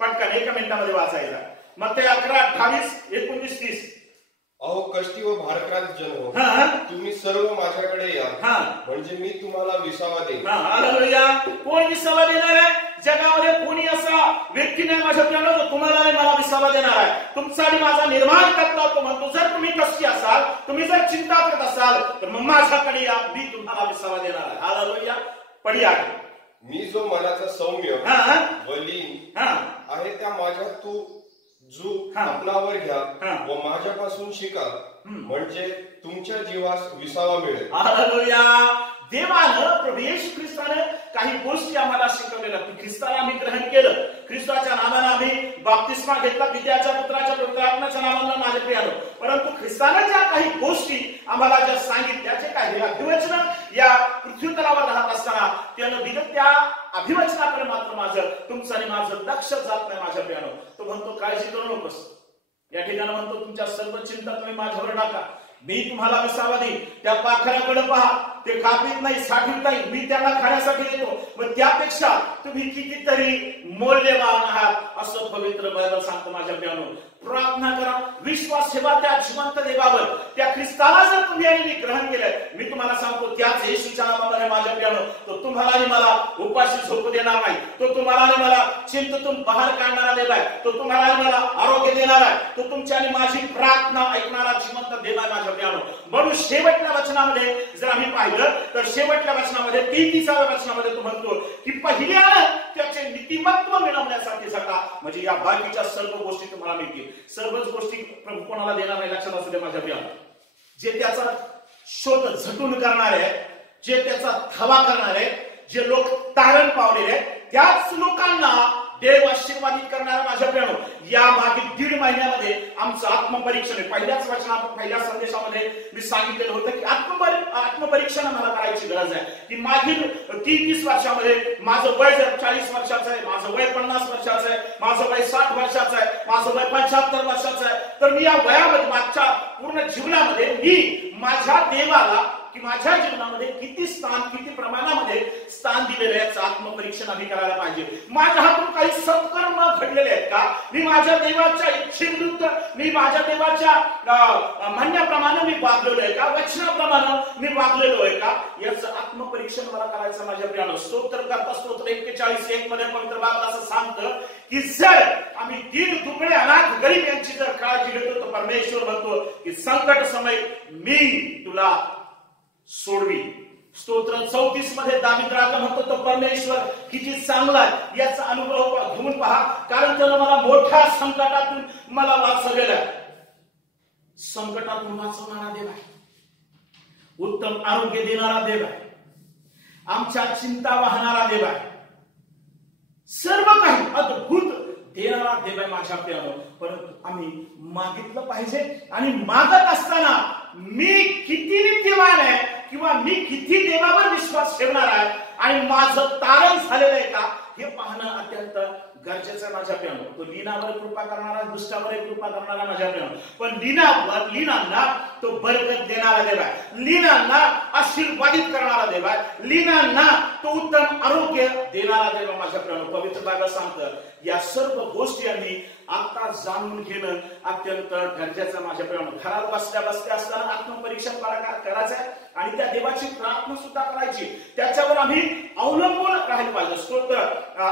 पटकन, 1 मिनिटामध्ये वाचायला. मत्ती 11:28-29-30. अहो कष्टी व भारक्रांत जन हो, तुम्ही सर्व माझ्याकडे या, म्हणजे मी तुम्हाला विसावा देईन. हालेलुया. कोण विसावा देणार आहे? जगामध्ये कोणी असा व्यक्ती नाही माझ्या प्रियानो जो तुम्हाला मला विसावा देणार आहे. तुमचा आणि माझा निर्माण करता तो म्हणतो, जर तुम्ही कष्टी असाल, तुम्ही जर चिंता करत असाल, तर मग माझ्याकडे या, मी तुम्हाला विसावा देणार आहे. हालेलुया. पढिया. मी जो मनाचा सौम्य व लीन आहे त्या माझ्या तू जो आपणावर घ्या व माझ्यापासून शिका, म्हणजे तुमच्या जीवास विसावा मिळेल. हालेलुया. देवानं प्रभू येशू ख्रिस्ताने काही गोष्टी आम्हाला शिकवलेल्या. ख्रिस्ताला आम्ही ग्रहण केलं, ख्रिस्ताच्या नावानं आम्ही बाप्तिस्मा घेतला, पित्याच्या पुत्राच्या पवित्र आत्म्याच्या नावानं माझ्या प्रियानो. परंतु ख्रिस्ताने ज्या काही गोष्टी आम्हाला ज्या सांगितल्या, जे काही अभिवचन या पृथ्वी तलावर राहत असताना त्यानं दिलं, त्या अभिवचनाकडे मात्र माझं तुमचं आणि माझं लक्ष जात नाही माझ्या प्रियानो. तो म्हणतो काळजी करू नकोस. या ठिकाणी म्हणतो तुमच्या सर्व चिंता तुम्ही माझ्यावर टाका, मी तुम्हाला विसावा देईन. त्या पाखराकडे पहा, ते कापीत नाही, साठवीत नाही, मी त्यांना खाण्यासाठी देतो. व त्यापेक्षा तुम्ही कितीतरी मौल्यवान आहात असं पवित्र बायबल सांगतं माझ्या प्रियानो. प्रार्थना करा, विश्वास ठेवा त्या जिवंत देवावर. त्या ख्रिस्ताला जर तुम्ही आणि ग्रहण केलं, मी तुम्हाला सांगतो त्याच येशूच्या नावामध्ये माझ्या प्रियानो, तो तुम्हाला आणि मला उपाशी झोपू देणार नाही. तो तुम्हाला आणि मला चिंतेतून बाहेर काढणारा देव आहे. तो तुम्हाला आणि मला आरोग्य देणार आहे. तो तुमची आणि माझी प्रार्थना ऐकणारा जिवंत देव आहे माझ्या प्रियानो. म्हणून शेवटच्या वचनामध्ये जर आम्ही पाहिलं तर शेवटच्या वचनामध्ये 33व्या वचनामध्ये तो म्हणतो की पहिल्यानं त्याचे नीतिमत्व मिळवण्यासाठी झटा, म्हणजे या बाकीच्या सर्व गोष्टी तुम्हाला मिळतील. सर्वच गोष्टी प्रभू कोणाला देणार नाही, लक्षात असू दे माझ्या प्रियानो. जे त्याचा शोध झटून करणारे, जे त्याचा धावा करणारे, जे लोक तारण पावलेले, त्याच लोकांना देव आशीर्वादित करणारा माझ्या प्रियानो. या मागील 1.5 महिन्यामध्ये आमचं आत्मपरीक्षण आहे. पहिल्या संदेशामध्ये मी सांगितलेलं होतं की आत्मपरीक्षण मला करायची गरज आहे. की मागील 30 वर्षामध्ये माझं वय जर 40 वर्षाचं आहे, माझं वय 50 वर्षाचं आहे, माझं वय 60 वर्षाचं आहे, माझं वय 75 वर्षाचं आहे, तर मी या वयामध्ये मागच्या पूर्ण जीवनामध्ये मी माझ्या देवाला की माझ्या जीवनामध्ये किती स्थान, किती प्रमाणामध्ये स्थान दिलेले याचं आत्मपरीक्षण आम्ही करायला पाहिजे. माझ्या हातून काही सत्कर्म घडलेले आहेत का? मी माझ्या देवाच्या इच्छेविरुद्ध, मी माझ्या देवाच्या म्हणण्याप्रमाणे मी वागलेलो आहे का? वचनाप्रमाणे मी वागलेलो आहे का? याचं आत्मपरीक्षण मला करायचं माझ्या प्रियानो. स्तोत्र करता स्तोत्र 41:1 मध्ये पवित्र बायबल असं सांगतं की जर आम्ही दीन दुबळे अनाथ गरीब यांची जर काळजी घेतो, तर परमेश्वर म्हणतो की संकट समय मी तुला सोडवी. स्तोत्र 34 मध्ये दावीद राजा म्हणतो तो परमेश्वर किती चांगला आहे याचा अनुभव घेऊन पहा, कारण त्यानं मला मोठ्या संकटातून मला वाचवलेलं आहे. संकटातून वाचवणारा देव आहे, उत्तम आरोग्य देणारा देव आहे, आमच्या चिंता वाहणारा देव आहे, सर्व काही अद्भुत देणारा देव आहे माझ्या प्रियानो. परंतु आम्ही मागितलं पाहिजे. आणि मागत असताना मी किती नीतिवान आहे किंवा मी किती देवावर विश्वास ठेवणार आहे आणि माझं तारण झालेलं आहे का हे पाहणं अत्यंत गरजेचं आहे माझ्या प्रियानो. तो लीनावर कृपा करणारा, दुष्टावर कृपा करणारा माझ्या प्रियानो. पण लीनांना तो बरकत देणारा देव आहे, लीनांना आशीर्वादित करणारा देव आहे, लीनांना तो उत्तम आरोग्य देणारा देव माझ्या प्रियानो. पवित्र बायबल सांगतं या सर्व गोष्टी आम्ही आता जाणून घेणं अत्यंत गरजेचं माझ्या प्रियानो. घरात बसल्या असताना आत्मपरीक्षण करायचं आहे आणि त्या देवाची प्रार्थना सुद्धा करायची, त्याच्यावर आम्ही अवलंबून राहिलं पाहिजे. स्तोत्र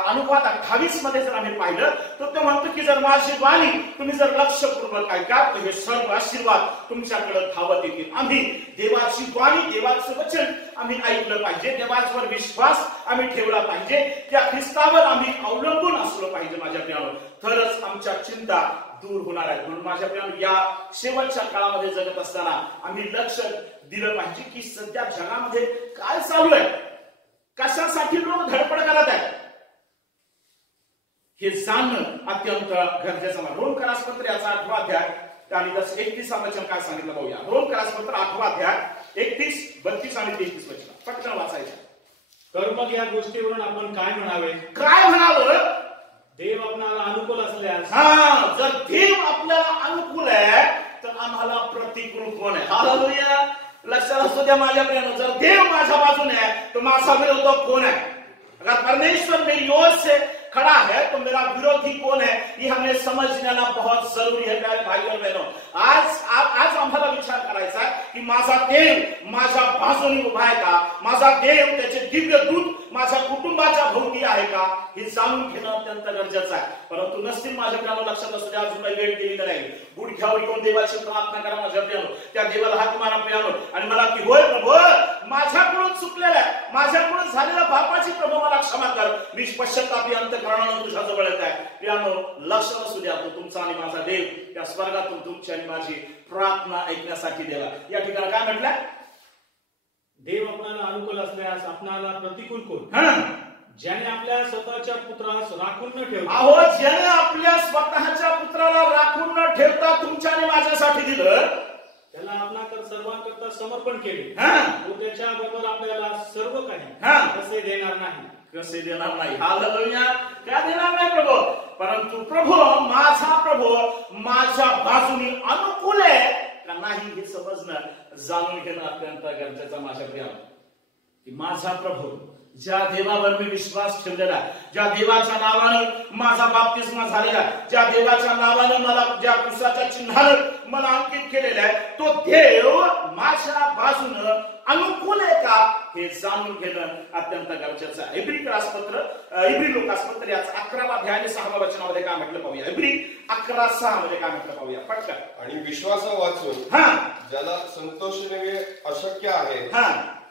अनुवाद 28 मध्ये जर आम्ही पाहिलं तर ते म्हणतो की जर माझी वाणी तुम्ही जर लक्षपूर्वक ऐका तर हे सर्व आशीर्वाद तुमच्याकडे धावत येतील. आम्ही देवाची वाणी, देवाचं वचन आम्ही ऐकलं पाहिजे, देवावर विश्वास आम्ही ठेवला पाहिजे, त्या ख्रिस्तावर आम्ही अवलंबून असलो पाहिजे माझ्या प्रियानो. तरच आमच्या चिंता दूर होणार आहे. म्हणून माझ्या प्रियानो या शेवटच्या काळामध्ये जगत असताना आम्ही लक्ष दिलं पाहिजे की सध्या जगामध्ये काय चालू आहे, कशासाठी लोक धडपड करत आहेत. हे जाणणं अत्यंत गरजेचं आहे. रोम करासपत्र याचा 8वा अध्याय आणि 31 वचन काय सांगितलं पाहूया. रोम करासपत्र 8वा अध्याय 31, 32 आणि 33 वचन पटकन वाचायचं. तर मग या गोष्टीवरून आपण काय म्हणावे? काय म्हणावं? देव आपल्याला अनुकूल असल्यास, जर देव आपल्याला अनुकूल आहे तर आम्हाला प्रतिकूल कोण आहे? हालेलुया. लक्षात असू द्या माझ्या प्रियानो, जर देव माझ्या बाजूने आहे तर माझा विरोधक कोण है? अगर परमेश्वर मेरी ओर से खड़ा है तो मेरा विरोधी कौन है? ये हमें समझना बहुत जरूरी है प्यारे भाई और बहनों. आज आम्हाला विचार करायचा आहे की माझा देव माझ्या बाजूने उभा आहे का? माझा देव त्याचे दिव्य दूत माझ्या कुटुंबाच्या भोवती आहे का? हे जाणून घेणं अत्यंत गरजेचं आहे. परंतु नसतील माझ्या प्रियानो, लक्षात असू द्या अजून काही वेळ गेली नाही. गुडघ्यावर येऊन देवाची प्रार्थना करा माझ्या प्रियानो. त्या देवाला हात मारा प्रियानो आणि मला की होय प्रभू, माझ्याकडून चुकलेलं आहे, माझ्याकडून झालेल्या पापाची प्रभू मला क्षमा कर. मी पश्चातापी अंतःकरणानं तुझ्या जवळ येत आहे. प्रियानो, लक्षात असू द्या तो तुमचा आणि माझा देव त्या स्वर्गातून तुमची आणि माझी प्रार्थना ऐकण्यासाठी देवा. या ठिकाणी काय म्हटलं? देव आपल्याला अनुकूल असल्यास आपणाला प्रतिकूल कोण? ज्याने आपल्या स्वतःच्या पुत्रास राखून न ठेवता, अहो ज्याने आपल्या स्वतःच्या पुत्राला राखून न ठेवता तुमच्या आणि माझ्यासाठी दिलं, त्याला आपणाकर सर्वांकरता समर्पण केले, तो त्याच्या बरोबर आपल्याला सर्व काही कसे देणार नाही? कसे देणार नाही? हालेलुया. काय देणार नाही प्रभू? परंतु प्रभू माझ्या बाजूने अनुकूल आहे का नाही हे समजणं, जाणून घेणं अत्यंत गरजेचं माझ्या प्रियानो. की माझा प्रभू ज्या देवावर मी विश्वास ठेवलेला, ज्या देवाच्या नावानं माझा बाप्तिस्मा झालेला, ज्या देवाच्या नावानं मला ज्या क्रूसाच्या चिन्हानं मला अंकित केलेलं आहे, तो देव माझ्या बाजूनं अनुकूल आहे का हे जाणून घेणं अत्यंत गरजेचं आहे. इब्री लोकासपत्र याचा 11वा अध्याय 6व्या वचनामध्ये काय म्हटलं पाहूया. इब्री 11:6 मध्ये काय म्हटलं पाहूया पटकन. आणि विश्वास वाचून ज्याला संतोषणे अशक्य आहे,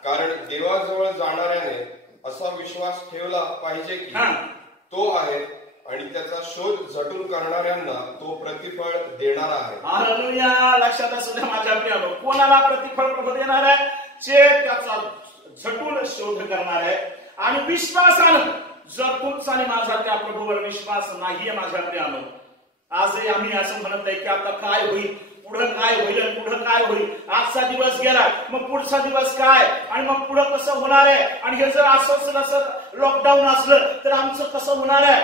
कारण देवाजवळ जाणाऱ्याने असा विश्वास ठेवला पाहिजे की तो आहे आणि त्याचा शोध झटून करणाऱ्यांना तो प्रतिफळ देणार आहे. हालेलुया. लक्षात असू द्या माझ्या प्रियानो, कोणाला प्रतिफळ प्रभू देणार आहे? जे त्याचा झटून शोध करणार आहे. आणि विश्वासानं, जर तुमचा आणि माझा त्या प्रभूवर विश्वास नाहीये माझ्या प्रियानो, आजही आम्ही असं म्हणत आहे की आता काय होईल, पुढे काय होईल, पुढे काय होईल, आजचा दिवस गेला मग पुढचा दिवस काय, आणि मग पुढे कसं होणार आहे, आणि हे जर असं लॉकडाऊन असलं तर आमचं कसं होणार आहे?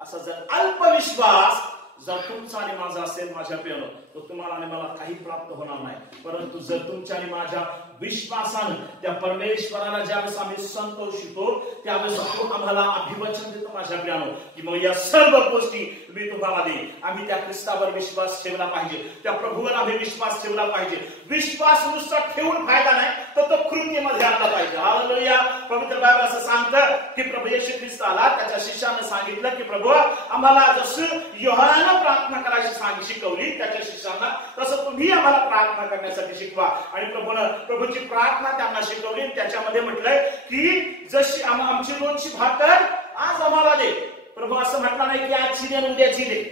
असा जर अल्पविश्वास जर तुमचा आणि माझा असेल माझ्या प्रियानो, तर तुम्हाला आणि मला काही प्राप्त होणार नाही. परंतु जर तुमच्या आणि माझ्या विश्वासानं त्या परमेश्वराला ज्यावेळेस आम्ही संतोषितो, त्यावेळेस आम्हाला अभिवचन देतो माझ्या प्रियानो की मग या सर्व गोष्टी मी तुम्हाला देईन. आम्ही त्या ख्रिस्तावर विश्वास ठेवला पाहिजे, त्या प्रभूवर आम्ही विश्वास ठेवला पाहिजे. विश्वास नुसता ठेवून फायदा नाही, तर तो कृतीमध्ये आणला पाहिजे. हालेलुया. पवित्र बायबल असं सांगतं की प्रभू येशू ख्रिस्त आला, त्याच्या शिष्यानं सांगितलं की प्रभू आम्हाला जसं योहानानं प्रार्थना करायची शिकवली त्याच्या शिष्यांना, तसं तुम्ही आम्हाला प्रार्थना करण्यासाठी शिकवा. आणि प्रभूची प्रार्थना त्यांना शिकवली. त्याच्यामध्ये म्हटलंय की जशी आमची रोजची भाकर आज आम्हाला दे. प्रभू असं म्हटलं नाही की आजची दे उद्याची दे.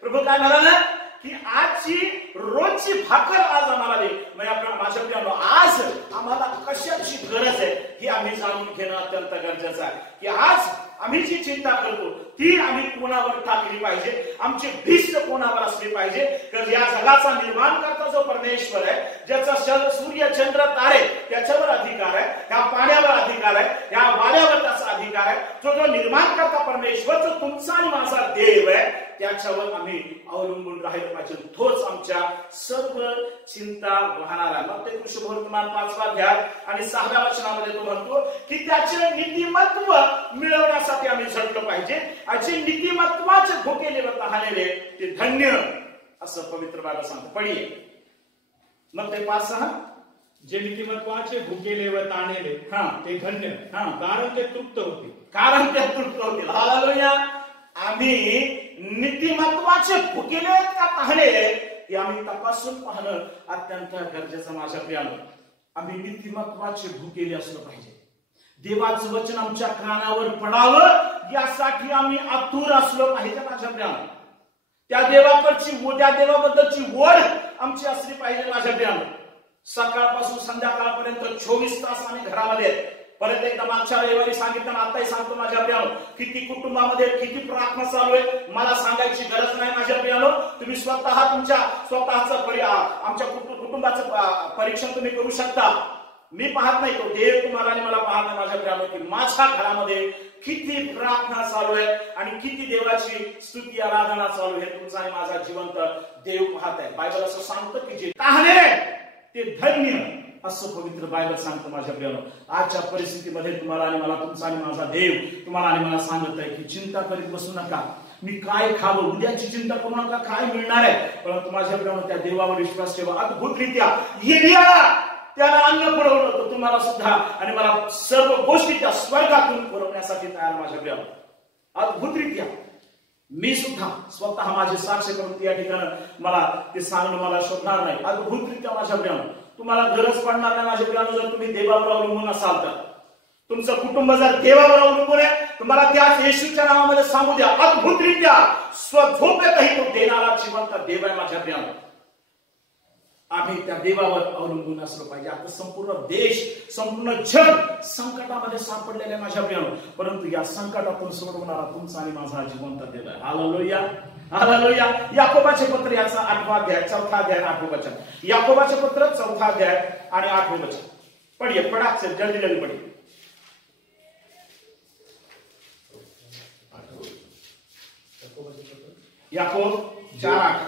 प्रभू काय म्हणाला की आजची रोजची भाकर आज आम्हाला दे. माझ्या प्रियानो, आज आम्हाला कशाची गरज आहे हे आम्ही जाणून घेणं अत्यंत गरजेचं आहे. की आज आम्ही जी चिंता करतो ती आम्ही कोणावर टाकली पाहिजे, आमची भिस्त कोणावर असली पाहिजे. तर या जगाचा निर्माण करता जो परमेश्वर आहे, ज्याचा सूर्य चंद्र तारे त्याच्यावर अधिकार आहे, ह्या पाण्यावर अधिकार आहे, ह्या वाऱ्यावर त्याचा अधिकार आहे, जो निर्माण करता परमेश्वर, जो तुमचा आणि माझा देव आहे, त्याच्यावर आम्ही अवलंबून राहिलं पाहिजे. तोच आमच्या सर्व चिंता वाहणार आहे. मग ते शुभवर्तमान 5वा अध्याय आणि 6व्या वचनामध्ये तो म्हणतो की त्याचे नीतिमत्व मिळवण्यासाठी आम्ही झटलं पाहिजे. असे नीतिमत्वाचे भुकेले व तहानेले ते धन्य, असं पवित्र बायबल सांगतो. पढिये मग ते 5:6. जे नीतिमत्वाचे भुकेले व ताणेले ते धन्य, कारण ते तृप्त होतील. कारण ते तृप्त होतील. हालेलुया. आम्ही नीतिमत्वाचे भुकेले का तहानेले हे आम्ही तपासून पाहणं अत्यंत गरजेचं माझ्या प्रियानो. आम्ही नीतिमत्वाचे भुकेले असलं पाहिजे. देवाचं वचन आमच्या कानावर पडावं यासाठी आम्ही आतुर असलो पाहिजे माझ्या प्रियानो. त्या देवाबद्दलची ओढ आमची असली पाहिजे माझ्या प्रियानो. सकाळपासून संध्याकाळपर्यंत 24 तास आम्ही घरामध्ये परत एकदा मागच्या रविवारी सांगितलं ना, आताही सांगतो माझ्या प्रियानो, किती कुटुंबामध्ये किती प्रार्थना चालू आहे मला सांगायची गरज नाही माझ्या प्रियानो. तुम्ही स्वतः तुमच्या स्वतःचं आमच्या कुटुंबाचं परीक्षण तुम्ही करू शकता. मी पाहत नाही, तो देव तुम्हाला आणि मला पाहत नाही माझ्या प्रियानो, की माझ्या घरामध्ये किती प्रार्थना चालू आहे आणि किती देवाची स्तुती आराधना चालू आहे. तुमचा आणि माझा जिवंत देव पाहत आहे. बायबल असं सांगतं की जे ताहणे ते धन्य, असं पवित्र बायबल सांगतं माझ्या प्रियानो. आजच्या परिस्थितीमध्ये तुम्हाला आणि मला, तुमचा आणि माझा देव तुम्हाला आणि मला सांगत आहे की चिंता करीत बसू नका, मी काय खावं, उद्याची चिंता करू नका, काय मिळणार आहे. परंतु माझ्या प्रियानो त्या देवावर विश्वास ठेवा. अद्भुतरित्या एलिया त्याला अन्न पुरवलं होतं, तुम्हाला सुद्धा आणि मला सर्व गोष्टी त्या स्वर्गातून पुरवण्यासाठी तयार माझ्या प्रियानो. अद्भुतरित्या मी सुद्धा स्वतः माझे साक्ष करून या ठिकाणी मला ते सांगणं मला शोधणार नाही. अद्भुतरित्या माझ्या प्रियानो तुम्हाला गरज पडणार नाही माझ्या प्रियानो, जर तुम्ही देवावर अवलंबून असाल तर. तुमचं कुटुंब जर देवावर अवलंबून आहे, तुम्हाला त्याच येशूच्या नावामध्ये सांगू द्या, अद्भुतरित्या स्वधोपेतही तो देणारा जिवंत देव आहे माझ्या प्रियानो. आम्ही त्या देवावर अवलंबून असलो पाहिजे. आता संपूर्ण देश, संपूर्ण जग संकटामध्ये सापडलेले माझ्या प्रियानो, परंतु या संकटातून सोडवणारा तुमचा आणि माझा जिवंत देव आहे. Hallelujah, hallelujah. याकोबाचे पत्र याचा 8वां अध्याय 4था अध्याय 8वें वचन. याकोबाचे पत्र 4था अध्याय आणि 8वें वचन पढ़िए, फटाक से जल्दी जल्दी पढ़िए. याकोब 4:8.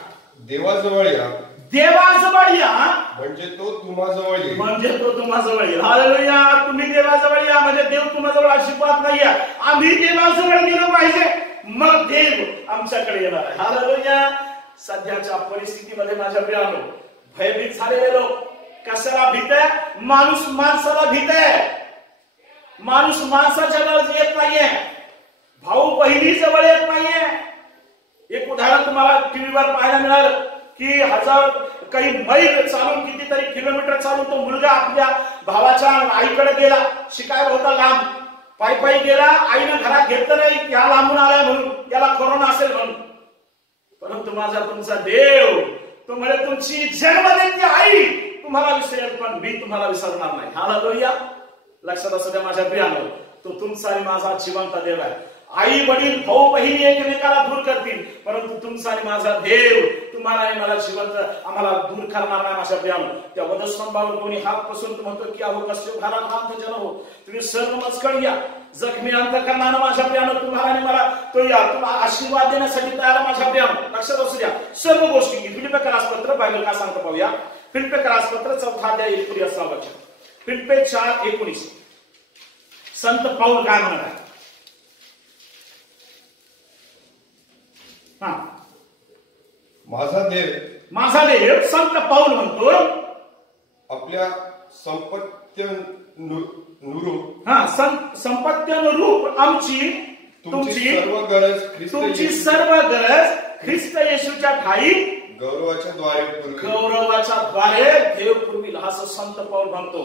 देवाजवळ या, देवाजवळ या म्हणजे तो तुम्हाजवळ येईल. म्हणजे तो तुम्हाजवळ येईल. हालेलुया. तुम्ही देवाजवळ या म्हणजे देव तुम्हाजवळ अजिबात नाहीये. आम्ही देवाजवळ गेलो पाहिजे, मग देव आमच्याकडे येणार आहे. हालेलुया. सध्याच्या परिस्थितीमध्ये माझ्या प्रियानो भयभीत झालेले लोक कशाला भीत आहे? माणूस माणसाला भीत आहे. माणूस माणसाच्या जवळ येत नाहीये, भाऊ बहिणी जवळ येत नाहीये. एक उदाहरण तुम्हाला टीव्हीवर पाहायला मिळालं की काही मैल चालून, कितीतरी किलोमीटर चालून तो मुलगा आपल्या भावाच्या आईकडे गेला. शिकायला होता लांब, पायी पायी गेला. आईनं घरात घेतलं नाही, या लांबून आलाय म्हणून, याला कोरोना असेल म्हणून. परंतु माझा तुमचा देव तो म्हणजे तुमची जन्मदेती आई तुम्हाला विसरेल, पण मी तुम्हाला विसरणार नाही. हालेलुया. लक्षात असू द्या माझ्या प्रियानो, तो तुमचा आणि माझा जिवंत देव आहे. आई वडील भाऊ बहिणी एकमेकाला दूर करतील, परंतु तुमचा आणि माझा देव तुम्हाला आणि मला जिवंत आम्हाला दूर करणार नाही माझ्या प्रियानो. त्या वधस्तंभावर दोन्ही हात पसरून म्हणतो की अहो कसे भाराक्रांत जन हो, तुम्ही सर्व मजकळ या. जखमी अंतकरणानं माझ्या प्रियानो तुम्हाला आणि मला तो या तुम्हाला आशीर्वाद देण्यासाठी तयार माझ्या प्रियानो. लक्षात असू द्या सर्व गोष्टी. फिलिप्पियरास पत्र बायबल काय सांगतं पाहूया. फिलिप्पियरास पत्र 4था अध्याय 19 वचन. फिलिप्पी 4:19. संत पाऊल काय म्हणत आहे? माझा देव संत पाऊल म्हणतो आपल्या संपत्त्यनुरूप आमची तुमची सर्व गरज ख्रिस्त येशूच्या ठाई गौरवाच्या द्वारे देव पुरविल. असं संत पाऊल म्हणतो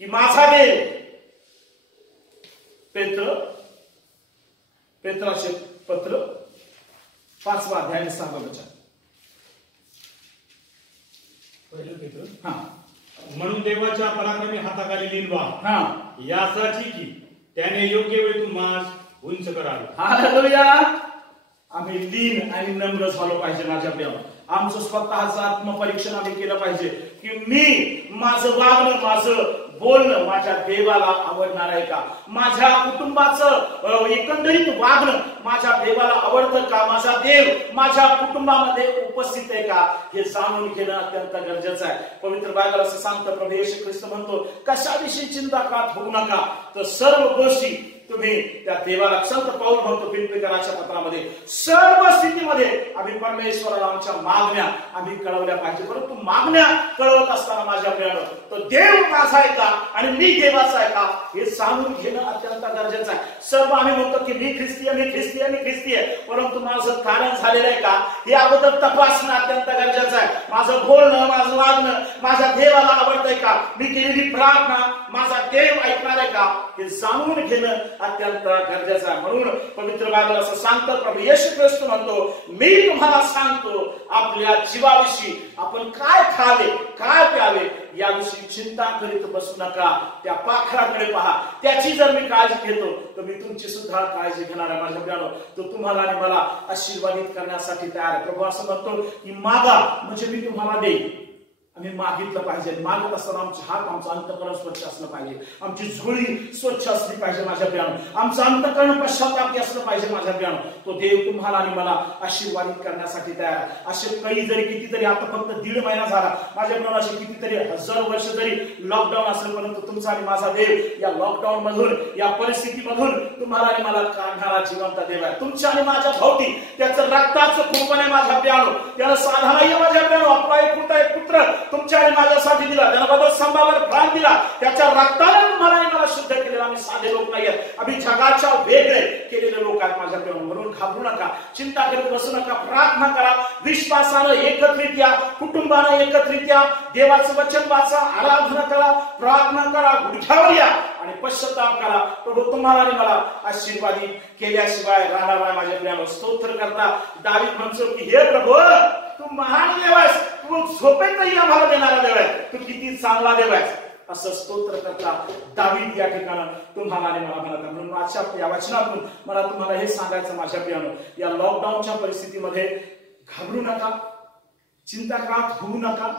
की माझा देव. पेत्राचे पत्र 5वा अध्याय 6वे वचन. म्हणून देवाच्या पराक्रमी हाताखाली लीन व्हा, यासाठी की त्याने योग्य वेळी तुम्हाला उंच करावे. हालेलुया. आम्ही लीन आणि नम्र झालो पाहिजे माझ्या प्रियानो. आमचं स्वतःचं आत्मपरीक्षण आम्ही केलं पाहिजे की मी माझं वागणं, माझं बोलणं माझ्या देवाला आवडणार आहे का? माझ्या कुटुंबाचं एकंदरीत वागणं माझ्या देवाला आवडतं का? माझा देव माझ्या कुटुंबामध्ये उपस्थित आहे का? हे जाणून घेणं अत्यंत गरजेचं आहे. पवित्र बायबल असं सांगतं, प्रभू येशू ख्रिस्त म्हणतो कशाविषयी चिंता का होऊ नका, तर सर्व गोष्टी तुम्ही त्या देवाला. संत पाऊल म्हणतो फिलिप्पियराच्या पत्रामध्ये सर्व स्थितीमध्ये आम्ही परमेश्वराला आमच्या मागण्या आम्ही कळवल्या पाहिजे. परंतु मागण्या कळवत असताना माझ्या प्रियानो तो देव माझा आहे का आणि मी देवाचा आहे का हे जाणून घेणं अत्यंत गरजेचं आहे. सर्व आम्ही म्हणतो की मी ख्रिस्ती आहे, परंतु माझं कारण झालेलं आहे का हे अगोदर तपासणं अत्यंत गरजेचं आहे. माझं बोलणं, माझं वागणं माझ्या देवाला आवडतंय का? मी केलेली प्रार्थना माझा देव ऐकणार आहे का हे जाणून घेणं अत्यंत गरजेचं आहे. म्हणून पवित्र बायबल असं सांगतं, प्रभू येशू ख्रिस्त म्हणतो, मी तुम्हाला सांगतो आपल्या जीवाविषयी आपण काय खावे काय प्यावे याविषयी चिंता करीत बसू नका. त्या पाखराकडे पहा, त्याची जर मी काळजी घेतो तर मी तुमची सुद्धा काळजी घेणार आहे. माझ्या प्रियानो, तो तुम्हाला आणि मला आशीर्वादित करण्यासाठी तयार आहे. प्रभू असं म्हणतो की मागा म्हणजे मी तुम्हाला देईन. आम्ही मागितलं पाहिजे. मागत असताना आमचे हात, आमचं अंतःकरण स्वच्छ असलं पाहिजे, आमची झोळी स्वच्छ असली पाहिजे. माझ्या प्रियानो, आमचं अंतःकरण पश्चातापी असलं पाहिजे. माझ्या प्रियानो, तो देव तुम्हाला आणि मला आशीर्वादित करण्यासाठी तयार. असे काही जरी कितीतरी, आता फक्त 1.5 महिना झाला माझ्या प्रियानो, असे कितीतरी हजारो वर्ष जरी लॉकडाऊन असेल, परंतु तुमचा आणि माझा देव या लॉकडाऊन मधून, या परिस्थितीमधून तुम्हाला आणि मला काढणारा जिवंत देव आहे. तुमच्या आणि माझ्या भोवती त्याचं रक्ताचं कुंपण आहे. माझ्या प्रियानो, त्याला साधा नाहीये. माझ्या प्रियानो, आपला एक पुत्र तुमच्या आणि माझ्यासाठी दिला, त्यानं वधस्तंभावर प्राण दिला. त्याच्या रक्ताने तुम्हाला आणि मला शुद्ध केलेला. आम्ही साधे लोक नाही आहेत, आम्ही जगाच्या वेगळे केलेले लोक आहेत. माझ्या प्रियानो, म्हणून घाबरू नका, चिंता करत बसू नका. प्रार्थना करा विश्वासानं, एकत्रित्या, कुटुंबानं एकत्रित्या देवाचं वचन वाचा, आराधना करा, प्रार्थना करा, गुढघ्यावर या आणि पश्चाताप करा. प्रभू तुम्हाला आणि मला आशीर्वादित केल्याशिवाय राहणार नाही. माझ्या प्रियानो, स्तोत्र करता दावीद म्हणतो की हे प्रभू, तू महान देव आहेस, तू झोपेतही आम्हाला देणारा देव आहे, तू किती चांगला देव आहेस, असं स्तोत्र करता दावीद या ठिकाणी तुम्हाला आणि मला म्हणत. म्हणून आजच्या या वचनातून मला तुम्हाला हे सांगायचं माझ्या प्रियानो, या लॉकडाऊनच्या परिस्थितीमध्ये घाबरू नका, चिंताक्रांत होऊ नका.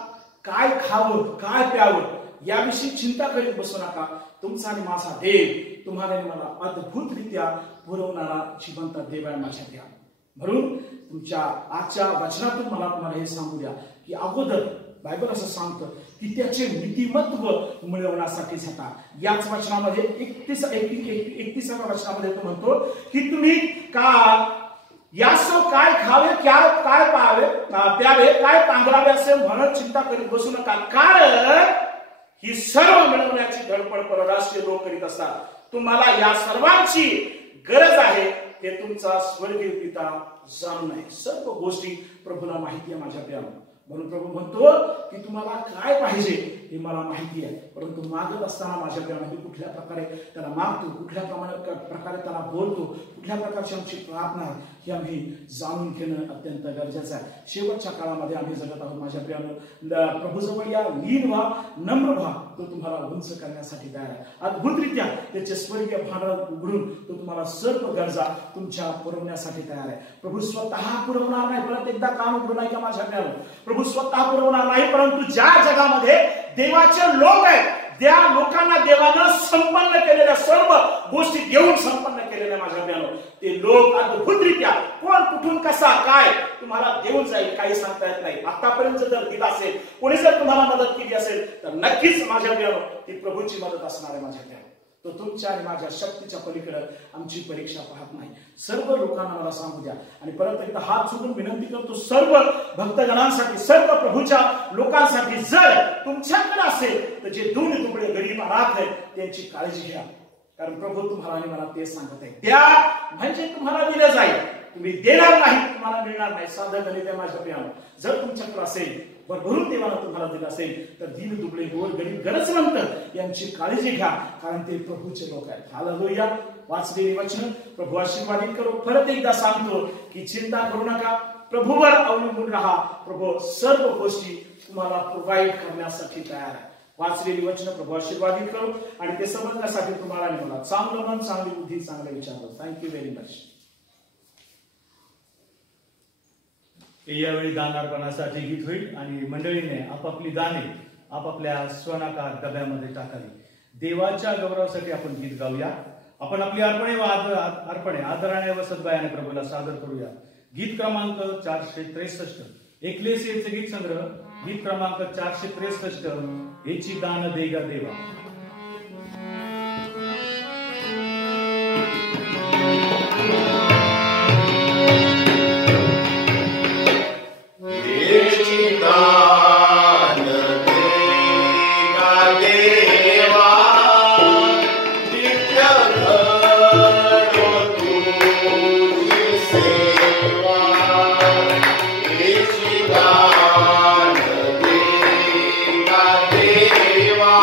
काय खावं काय प्यावं याविषयी चिंता करीत बसू नका. तुमचा आणि माझा देव तुम्हाला आणि मला अद्भुतरित्या पुरवणारा जिवंत देव आहे. माझ्या प्रियानो, म्हणून तुमच्या आजच्या वचनातून मला तुम्हाला हे सांगू द्या की अगोदर बायबल असं सांगतं की त्याचे नीतिमत्व मिळवण्यासाठी जाता. याच वचनामध्ये 31व्या वचनामध्ये तो म्हणतो की तुम्ही यासो काय खावे काय प्यावे काय पांघरावे असे म्हणत चिंता करीत बसू नका, कारण ही सर्व मिळवण्याची धडपड परराष्ट्रीय लोक करीत असतात. तुम्हाला या सर्वांची गरज आहे हे तुमचा स्वर्गीय पिता जाणून आहे. सर्व गोष्टी प्रभूला माहिती आहे. माझ्या प्रियानो, म्हणून प्रभू म्हणतो की तुम्हाला काय पाहिजे हे मला माहिती आहे, परंतु मागत असताना माझ्या प्रियानो कुठल्या प्रकारे त्याला मागतो, कुठल्या प्रकारे त्याला बोलतो, कुठल्या प्रकारची आमची प्रार्थना आहे हे आम्ही जाणून घेणं अत्यंत गरजेचं आहे. शेवटच्या काळामध्ये आम्ही जगत आहोत. माझ्या प्रियानो, प्रभूजवळ या लीन व्हा, नम्र व्हा, तो तुम्हाला उंच करण्यासाठी तयार आहे. अद्भुतरित्या त्याचे स्वर्गीय भांडार उघडून तो तुम्हाला सर्व गरजा तुमच्या पुरवण्यासाठी तयार आहे. प्रभू स्वतः पुरवणार नाही, परत एकदा कान उघडू नाही का माझ्या प्रियानो, प्रभू स्वतः पुरवणार नाही, परंतु ज्या जगामध्ये देवाचे लोक आहेत त्या लोकांना देवानं संपन्न केलेल्या सर्व गोष्टी देऊन संपन्न केलेल्या माझ्या प्रियानो, ते लोक अद्भुतरित्या कोण कुठून कसा काय तुम्हाला देऊन जाईल काही सांगता येत नाही. आतापर्यंत जर दिला असेल, कोणी जर तुम्हाला मदत केली असेल तर नक्कीच माझ्या प्रियानो ती प्रभूची मदत असणार आहे. माझ्या प्रियानो, तो तुमच्या आणि माझ्या शक्तीच्या पलीकडे आमची परीक्षा पाहत नाही. सर्व लोकांना मला सांगू द्या आणि परत एकदा हात जोडून विनंती करतो सर्व भक्तगणांसाठी, सर्व प्रभूच्या लोकांसाठी, जर तुमच्याकडे असेल तर जे दोन तुकडे गरीब अनाथ आहेत त्यांची काळजी घ्या, कारण प्रभू तुम्हाला आणि मला ते सांगत आहे. द्या म्हणजे तुम्हाला दिलं जाईल, तुम्ही देणार नाही तुम्हाला मिळणार नाही. साधं गणित आहे माझ्या प्रियानो. जर तुमच्याकडे असेल, भरभरून देवाला तुम्हाला दिलं असेल तर दीन दुबळे गोर गरीब गरजवंत यांची काळजी घ्या, कारण ते प्रभूचे लोक आहेत. हालेलुया. वाचलेली वचन प्रभू आशीर्वादित करो. परत एकदा सांगतो की चिंता करू नका, प्रभूवर अवलंबून राहा. प्रभू सर्व गोष्टी तुम्हाला प्रोव्हाइड करण्यासाठी तयार आहे. वाचलेली वचन प्रभू आशीर्वादित करो आणि ते समजण्यासाठी तुम्हाला आणि मला चांगलं मन, चांगली बुद्धी, चांगले विचार दो. Thank you very much. यावेळी दान अर्पणासाठी गीत होईल आणि मंडळीने आपापली दाने आपापल्या स्वनाकार डब्यामध्ये टाकावी. देवाच्या गौरवासाठी आपण गीत गाऊया. आपण आपली अर्पणे आदराने व सद्भावाने प्रभूला सादर करूया. गीत क्रमांक 463, एक्लेसियाचे गीत संग्रह, गीत क्रमांक 463, याची दान देगा देवा. देवा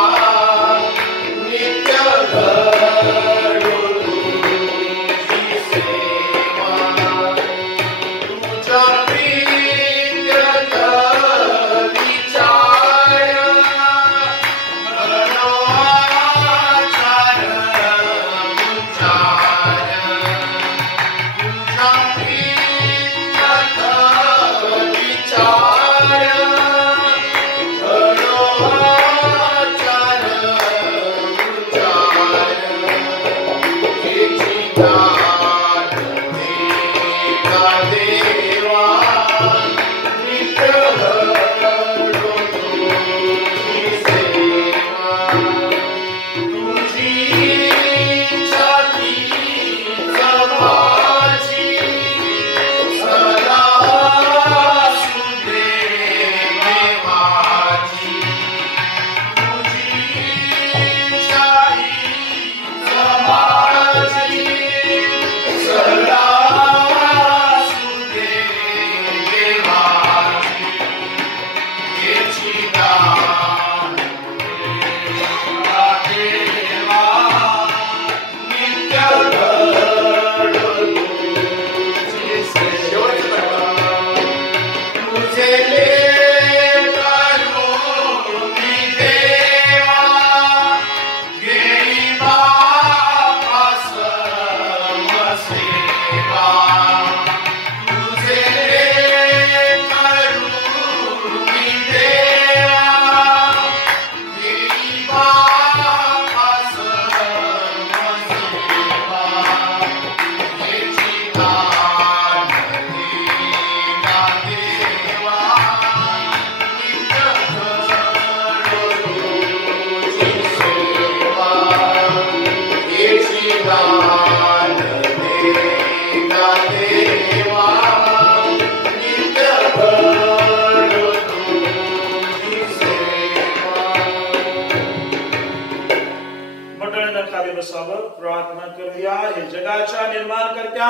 जगाच्या निर्माणकर्त्या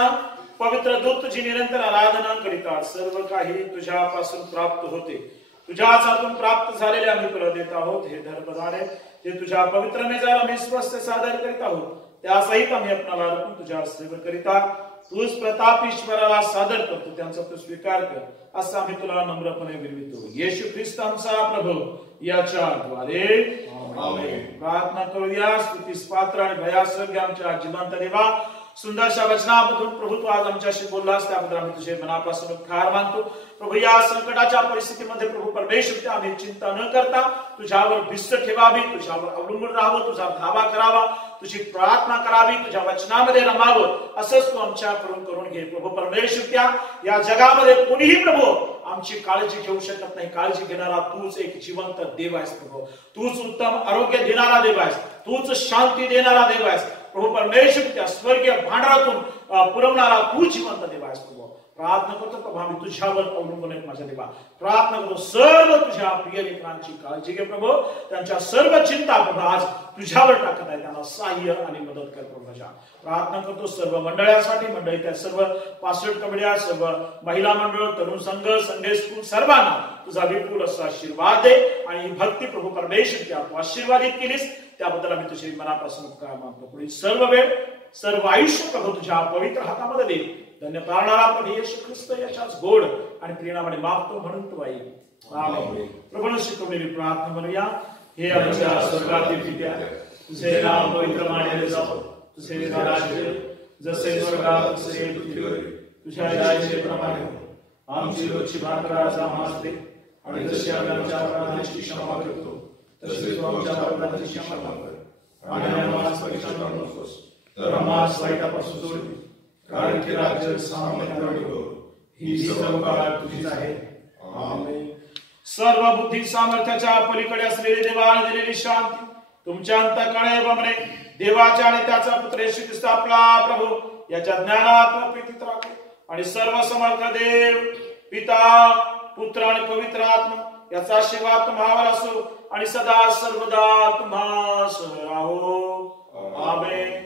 पवित्र दूत तुझी निरंतर आराधना करीतात. सर्व काही तुझ्यापासून प्राप्त होते, तुझ्याच हातून प्राप्त झालेले आम्ही तुला देत आहोत. हे धर्मदाने जे तुझ्या पवित्र मेजाला आम्ही स्वस्थ सादर करीत आहोत, त्यासहित आम्ही आपणाला अर्पण तुझ्या सेवा करिता तूच प्रताप ईश्वराला सादर करतो, त्यांचा तू स्वीकार कर असं आम्ही तुला नम्रपणे विनवितो. येशू ख्रिस्त आमचा प्रभू याच्या द्वारे प्रार्थना करूया. स्तुतीस पात्र आणि भयासयोग्य आमच्या जिवंत देवा, सुंदरशा वचनामधून प्रभू तू आज आमच्याशी बोललास, त्याबद्दल आम्ही तुझे मनापासून उपकार मानतो. प्रभू या संकटाच्या परिस्थितीमध्ये प्रभू परमेश्वर आम्ही चिंता न करता तुझ्यावर भिस्त ठेवावी, तुझ्यावर अवलंबून राहावं, तुझा धावा करावा, तुझी प्रार्थना करावी, तुझ्या वचनामध्ये रमावं, असंच तू आमच्याकडून करून घे. प्रभू परमेश्वर या जगामध्ये कोणीही प्रभू आमची काळजी घेऊ शकत नाही. काळजी घेणारा तूच एक जिवंत देव आहेस प्रभू. तूच उत्तम आरोग्य देणारा देव आहेस, तूच शांती देणारा देव आहेस प्रभू परमेश्वर. त्या स्वर्गीय भांडारातून पुरवणारा तू जिवंत देव आहेस प्रभू. प्रार्थना करतो प्रभू आम्ही तुझ्यावर अवलंबून आहेत माझ्या देवा. प्रार्थना करतो सर्व तुझ्या प्रिय लेकरांची काळजी घे प्रभू. त्यांच्या सर्व चिंता प्रभू आज तुझ्यावर टाकत आहे, त्यांना सहाय्य आणि मदत कर प्रभू. प्रार्थना करतो सर्व मंडळासाठी, मंडळी त्या सर्व पास्टर कमिट्या, सर्व महिला मंडळ, तरुण संघ, संडे स्कूल, सर्वांना तुझा विपुल असा आशीर्वाद दे. आणि भक्ती प्रभू परमेश्वर तू आशीर्वादित केलीस, त्याबद्दल आम्ही तुझे मनापासून उपकार मानतो. पुढील सर्व वेळ सर्व आयुष्य प्रभू तुझ्या पवित्र हातामध्ये दे. धन्य तारणारा आपण येशू ख्रिस्त याच्याच गोड आणि प्रेमाने मागतो म्हणून तू आई. आमेन. प्रभूने शिकवलेली प्रार्थना म्हणूया. हे आमच्या स्वर्गातील पित्या, तुझे नाव पवित्र मानले जावो, तुझे राज्य जसे स्वर्गात तसे पृथ्वीवर, तुझ्या इच्छेप्रमाणे आमची रोजची भाकर आज आम्हाला दे, आणि जशी आम्ही आमच्या अपराधांची क्षमा करतो तसे तू आमच्या अपराधांची क्षमा कर, आणि आम्हाला परीक्षा करू नकोस तर आम्हाला वाईटापासून सोड, कारण की राज्य सामर्थ्य ही सर्व काळ तुझीच आहे. आमेन. सर्व बुद्धी सामर्थ्याच्या पलीकडे असलेले देवाने दिलेली शांती तुमच्या अंतःकरणे बमणे देवाच्या आणि त्याचा पुत्र येशू ख्रिस्त आपला प्रभू याच्या ज्ञानात व प्रीतीत राखो. आणि सर्व समर्थ देव पिता, पुत्र आणि पवित्र आत्मा याचा आशीर्वाद तुम्हावर असो आणि सदा सर्वदा तुम्हास राहो. आमेन.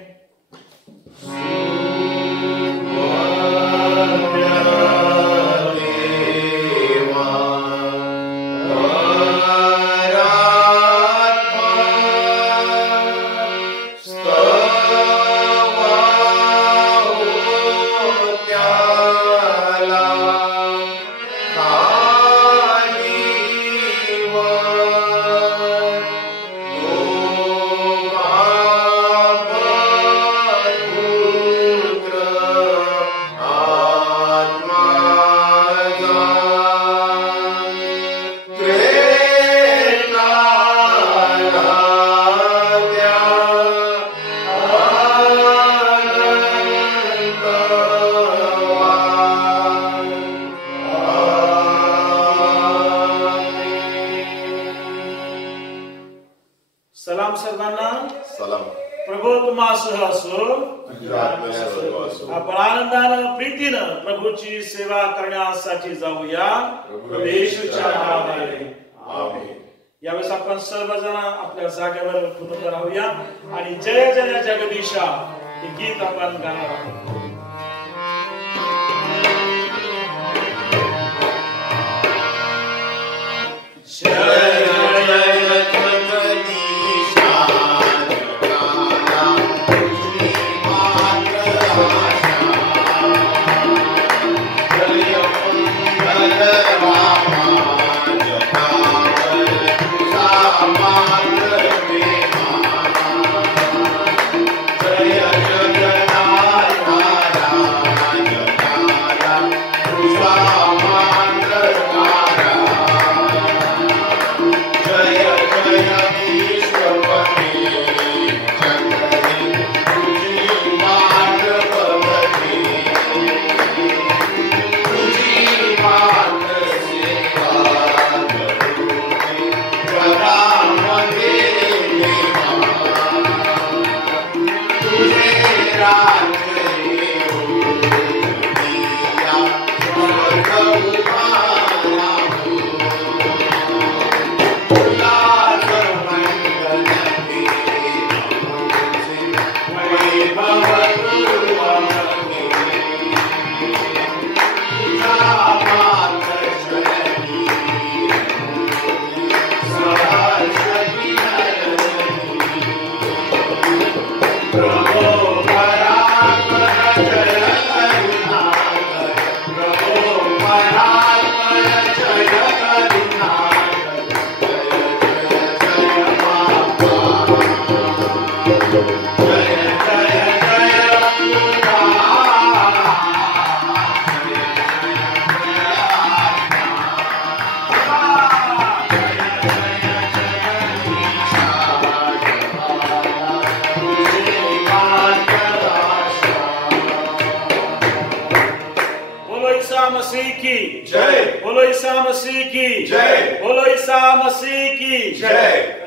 सलाम सर्वांना. सलाम. प्रभू तुम्हासह असो. आपण आनंदानं प्रीतीनं प्रभूची सेवा करण्यासाठी जाऊया प्रभूच्या नावाने. आमेन. यावेळेस आपण सर्वजण आपल्या जागेवर पुन्हा राहूया आणि जय जय जगदीशा हे गीत आपण गाणार आहोत. जय जगन्नाथ ईसा मसीह की जय। बोलो ईसा मसीह की जय। बोलो ईसा मसीह की जय।